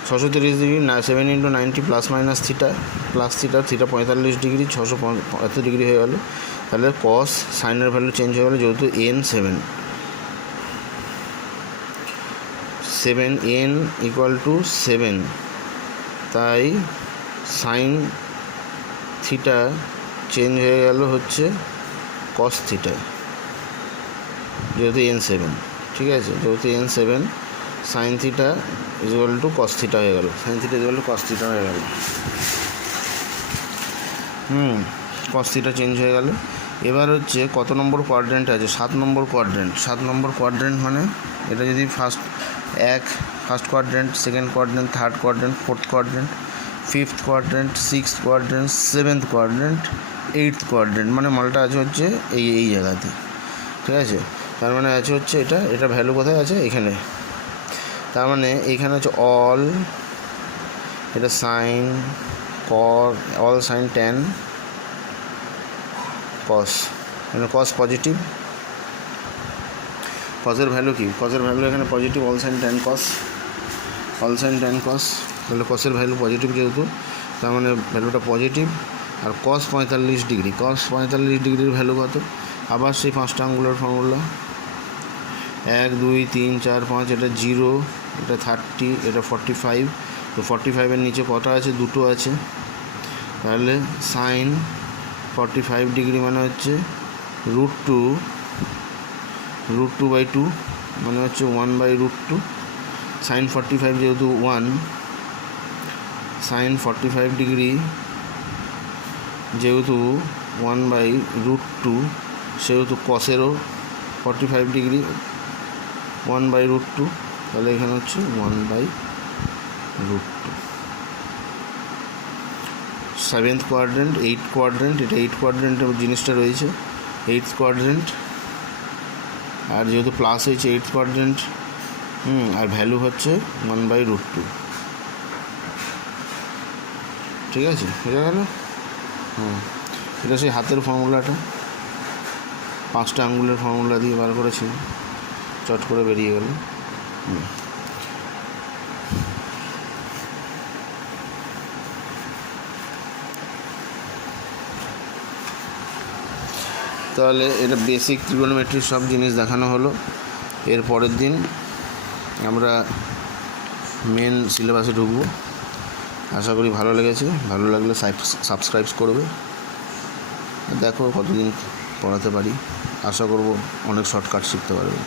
630 degree 7 into 90 plus minus theta 45 degree, 675 degree হয়ে গেল। তাহলে কস সাইনের ভ্যালু চেঞ্জ হয়ে গেলো, যেহেতু এন 7 এন ইকুয়াল টু 7, তাই সাইন থিটা চেঞ্জ হয়ে গেল হচ্ছে কস থিটা, যেহেতু এন 7। ঠিক আছে, যেহেতু n 7 sine theta equal to cos theta হয়ে গেল, কস থিটা চেঞ্জ হয়ে গেল। এবার হচ্ছে কত নম্বর কোয়াড্রেন্ট আছে, 7 নম্বর কোয়াড্রেন্ট মানে এটা যদি first quadrant, second quadrant, third quadrant, fourth quadrant, fifth quadrant, sixth quadrant, seventh quadrant, eighth quadrant, মানে মালটা আছে হচ্ছে এই জায়গাতে। ঠিক আছে, তার মানে আছে হচ্ছে এটা ভ্যালু কোথায় আছে, এখানে। তার মানে এইখানে হচ্ছে অল, এটা sine all sine tan cos, মানে কস পজিটিভ, কসের ভ্যালু কি, এখানে positive, all sine tan cos, তাহলে কসের ভ্যালু পজিটিভ যেহেতু, তার মানে ভ্যালুটা পজিটিভ। আর কস 45 ডিগ্রির ভ্যালু কত, আবার সেই 5টা আঙ্গুলের ফর্মুলা 1 2 3 4 5, এটা 0, এটা 30, এটা 45। তো 45-এর নিচে কটা আছে, 2টো আছে। তাহলে সাইন 45 ডিগ্রি মানে হচ্ছে √2/2, মানে হচ্ছে 1/√2। সাইন 45 যেহেতু 1, সাইন 45 ডিগ্রি যেহেতু 1/√2, সেহেতু কসেরও 45 ডিগ্রি 1/√2, তাহলে এখানে হচ্ছে 1/√2। 7th কোয়াড্রেন্ট, 8th কোয়াড্রেন্ট, এটা 8th কোয়াড্রেন্টের জিনিসটা রয়েছে, 8th কোয়াড্রেন্ট, আর যেহেতু প্লাস হয়েছে 8th কোয়াড্রেন্ট, আর ভ্যালু হচ্ছে 1/√2। ঠিক আছে, বুঝা গেল। এটা সেই হাতের ফর্মুলাটা, 5টা আঙ্গুলের ফর্মুলা দিয়ে বার করেছি, চট করে বেরিয়ে গেল। তাহলে এটা বেসিক ট্রিগোনোমেট্রির সব জিনিস দেখানো হলো। এর পরের দিন আমরা মেন সিলেবাসে ঢুকবো। আশা করি ভালো লেগেছে। ভালো লাগলে সাবস্ক্রাইব করবে। দেখো কতদিন পড়াতে পারি। আশা করব অনেক শর্টকাট শিখতে পারবে।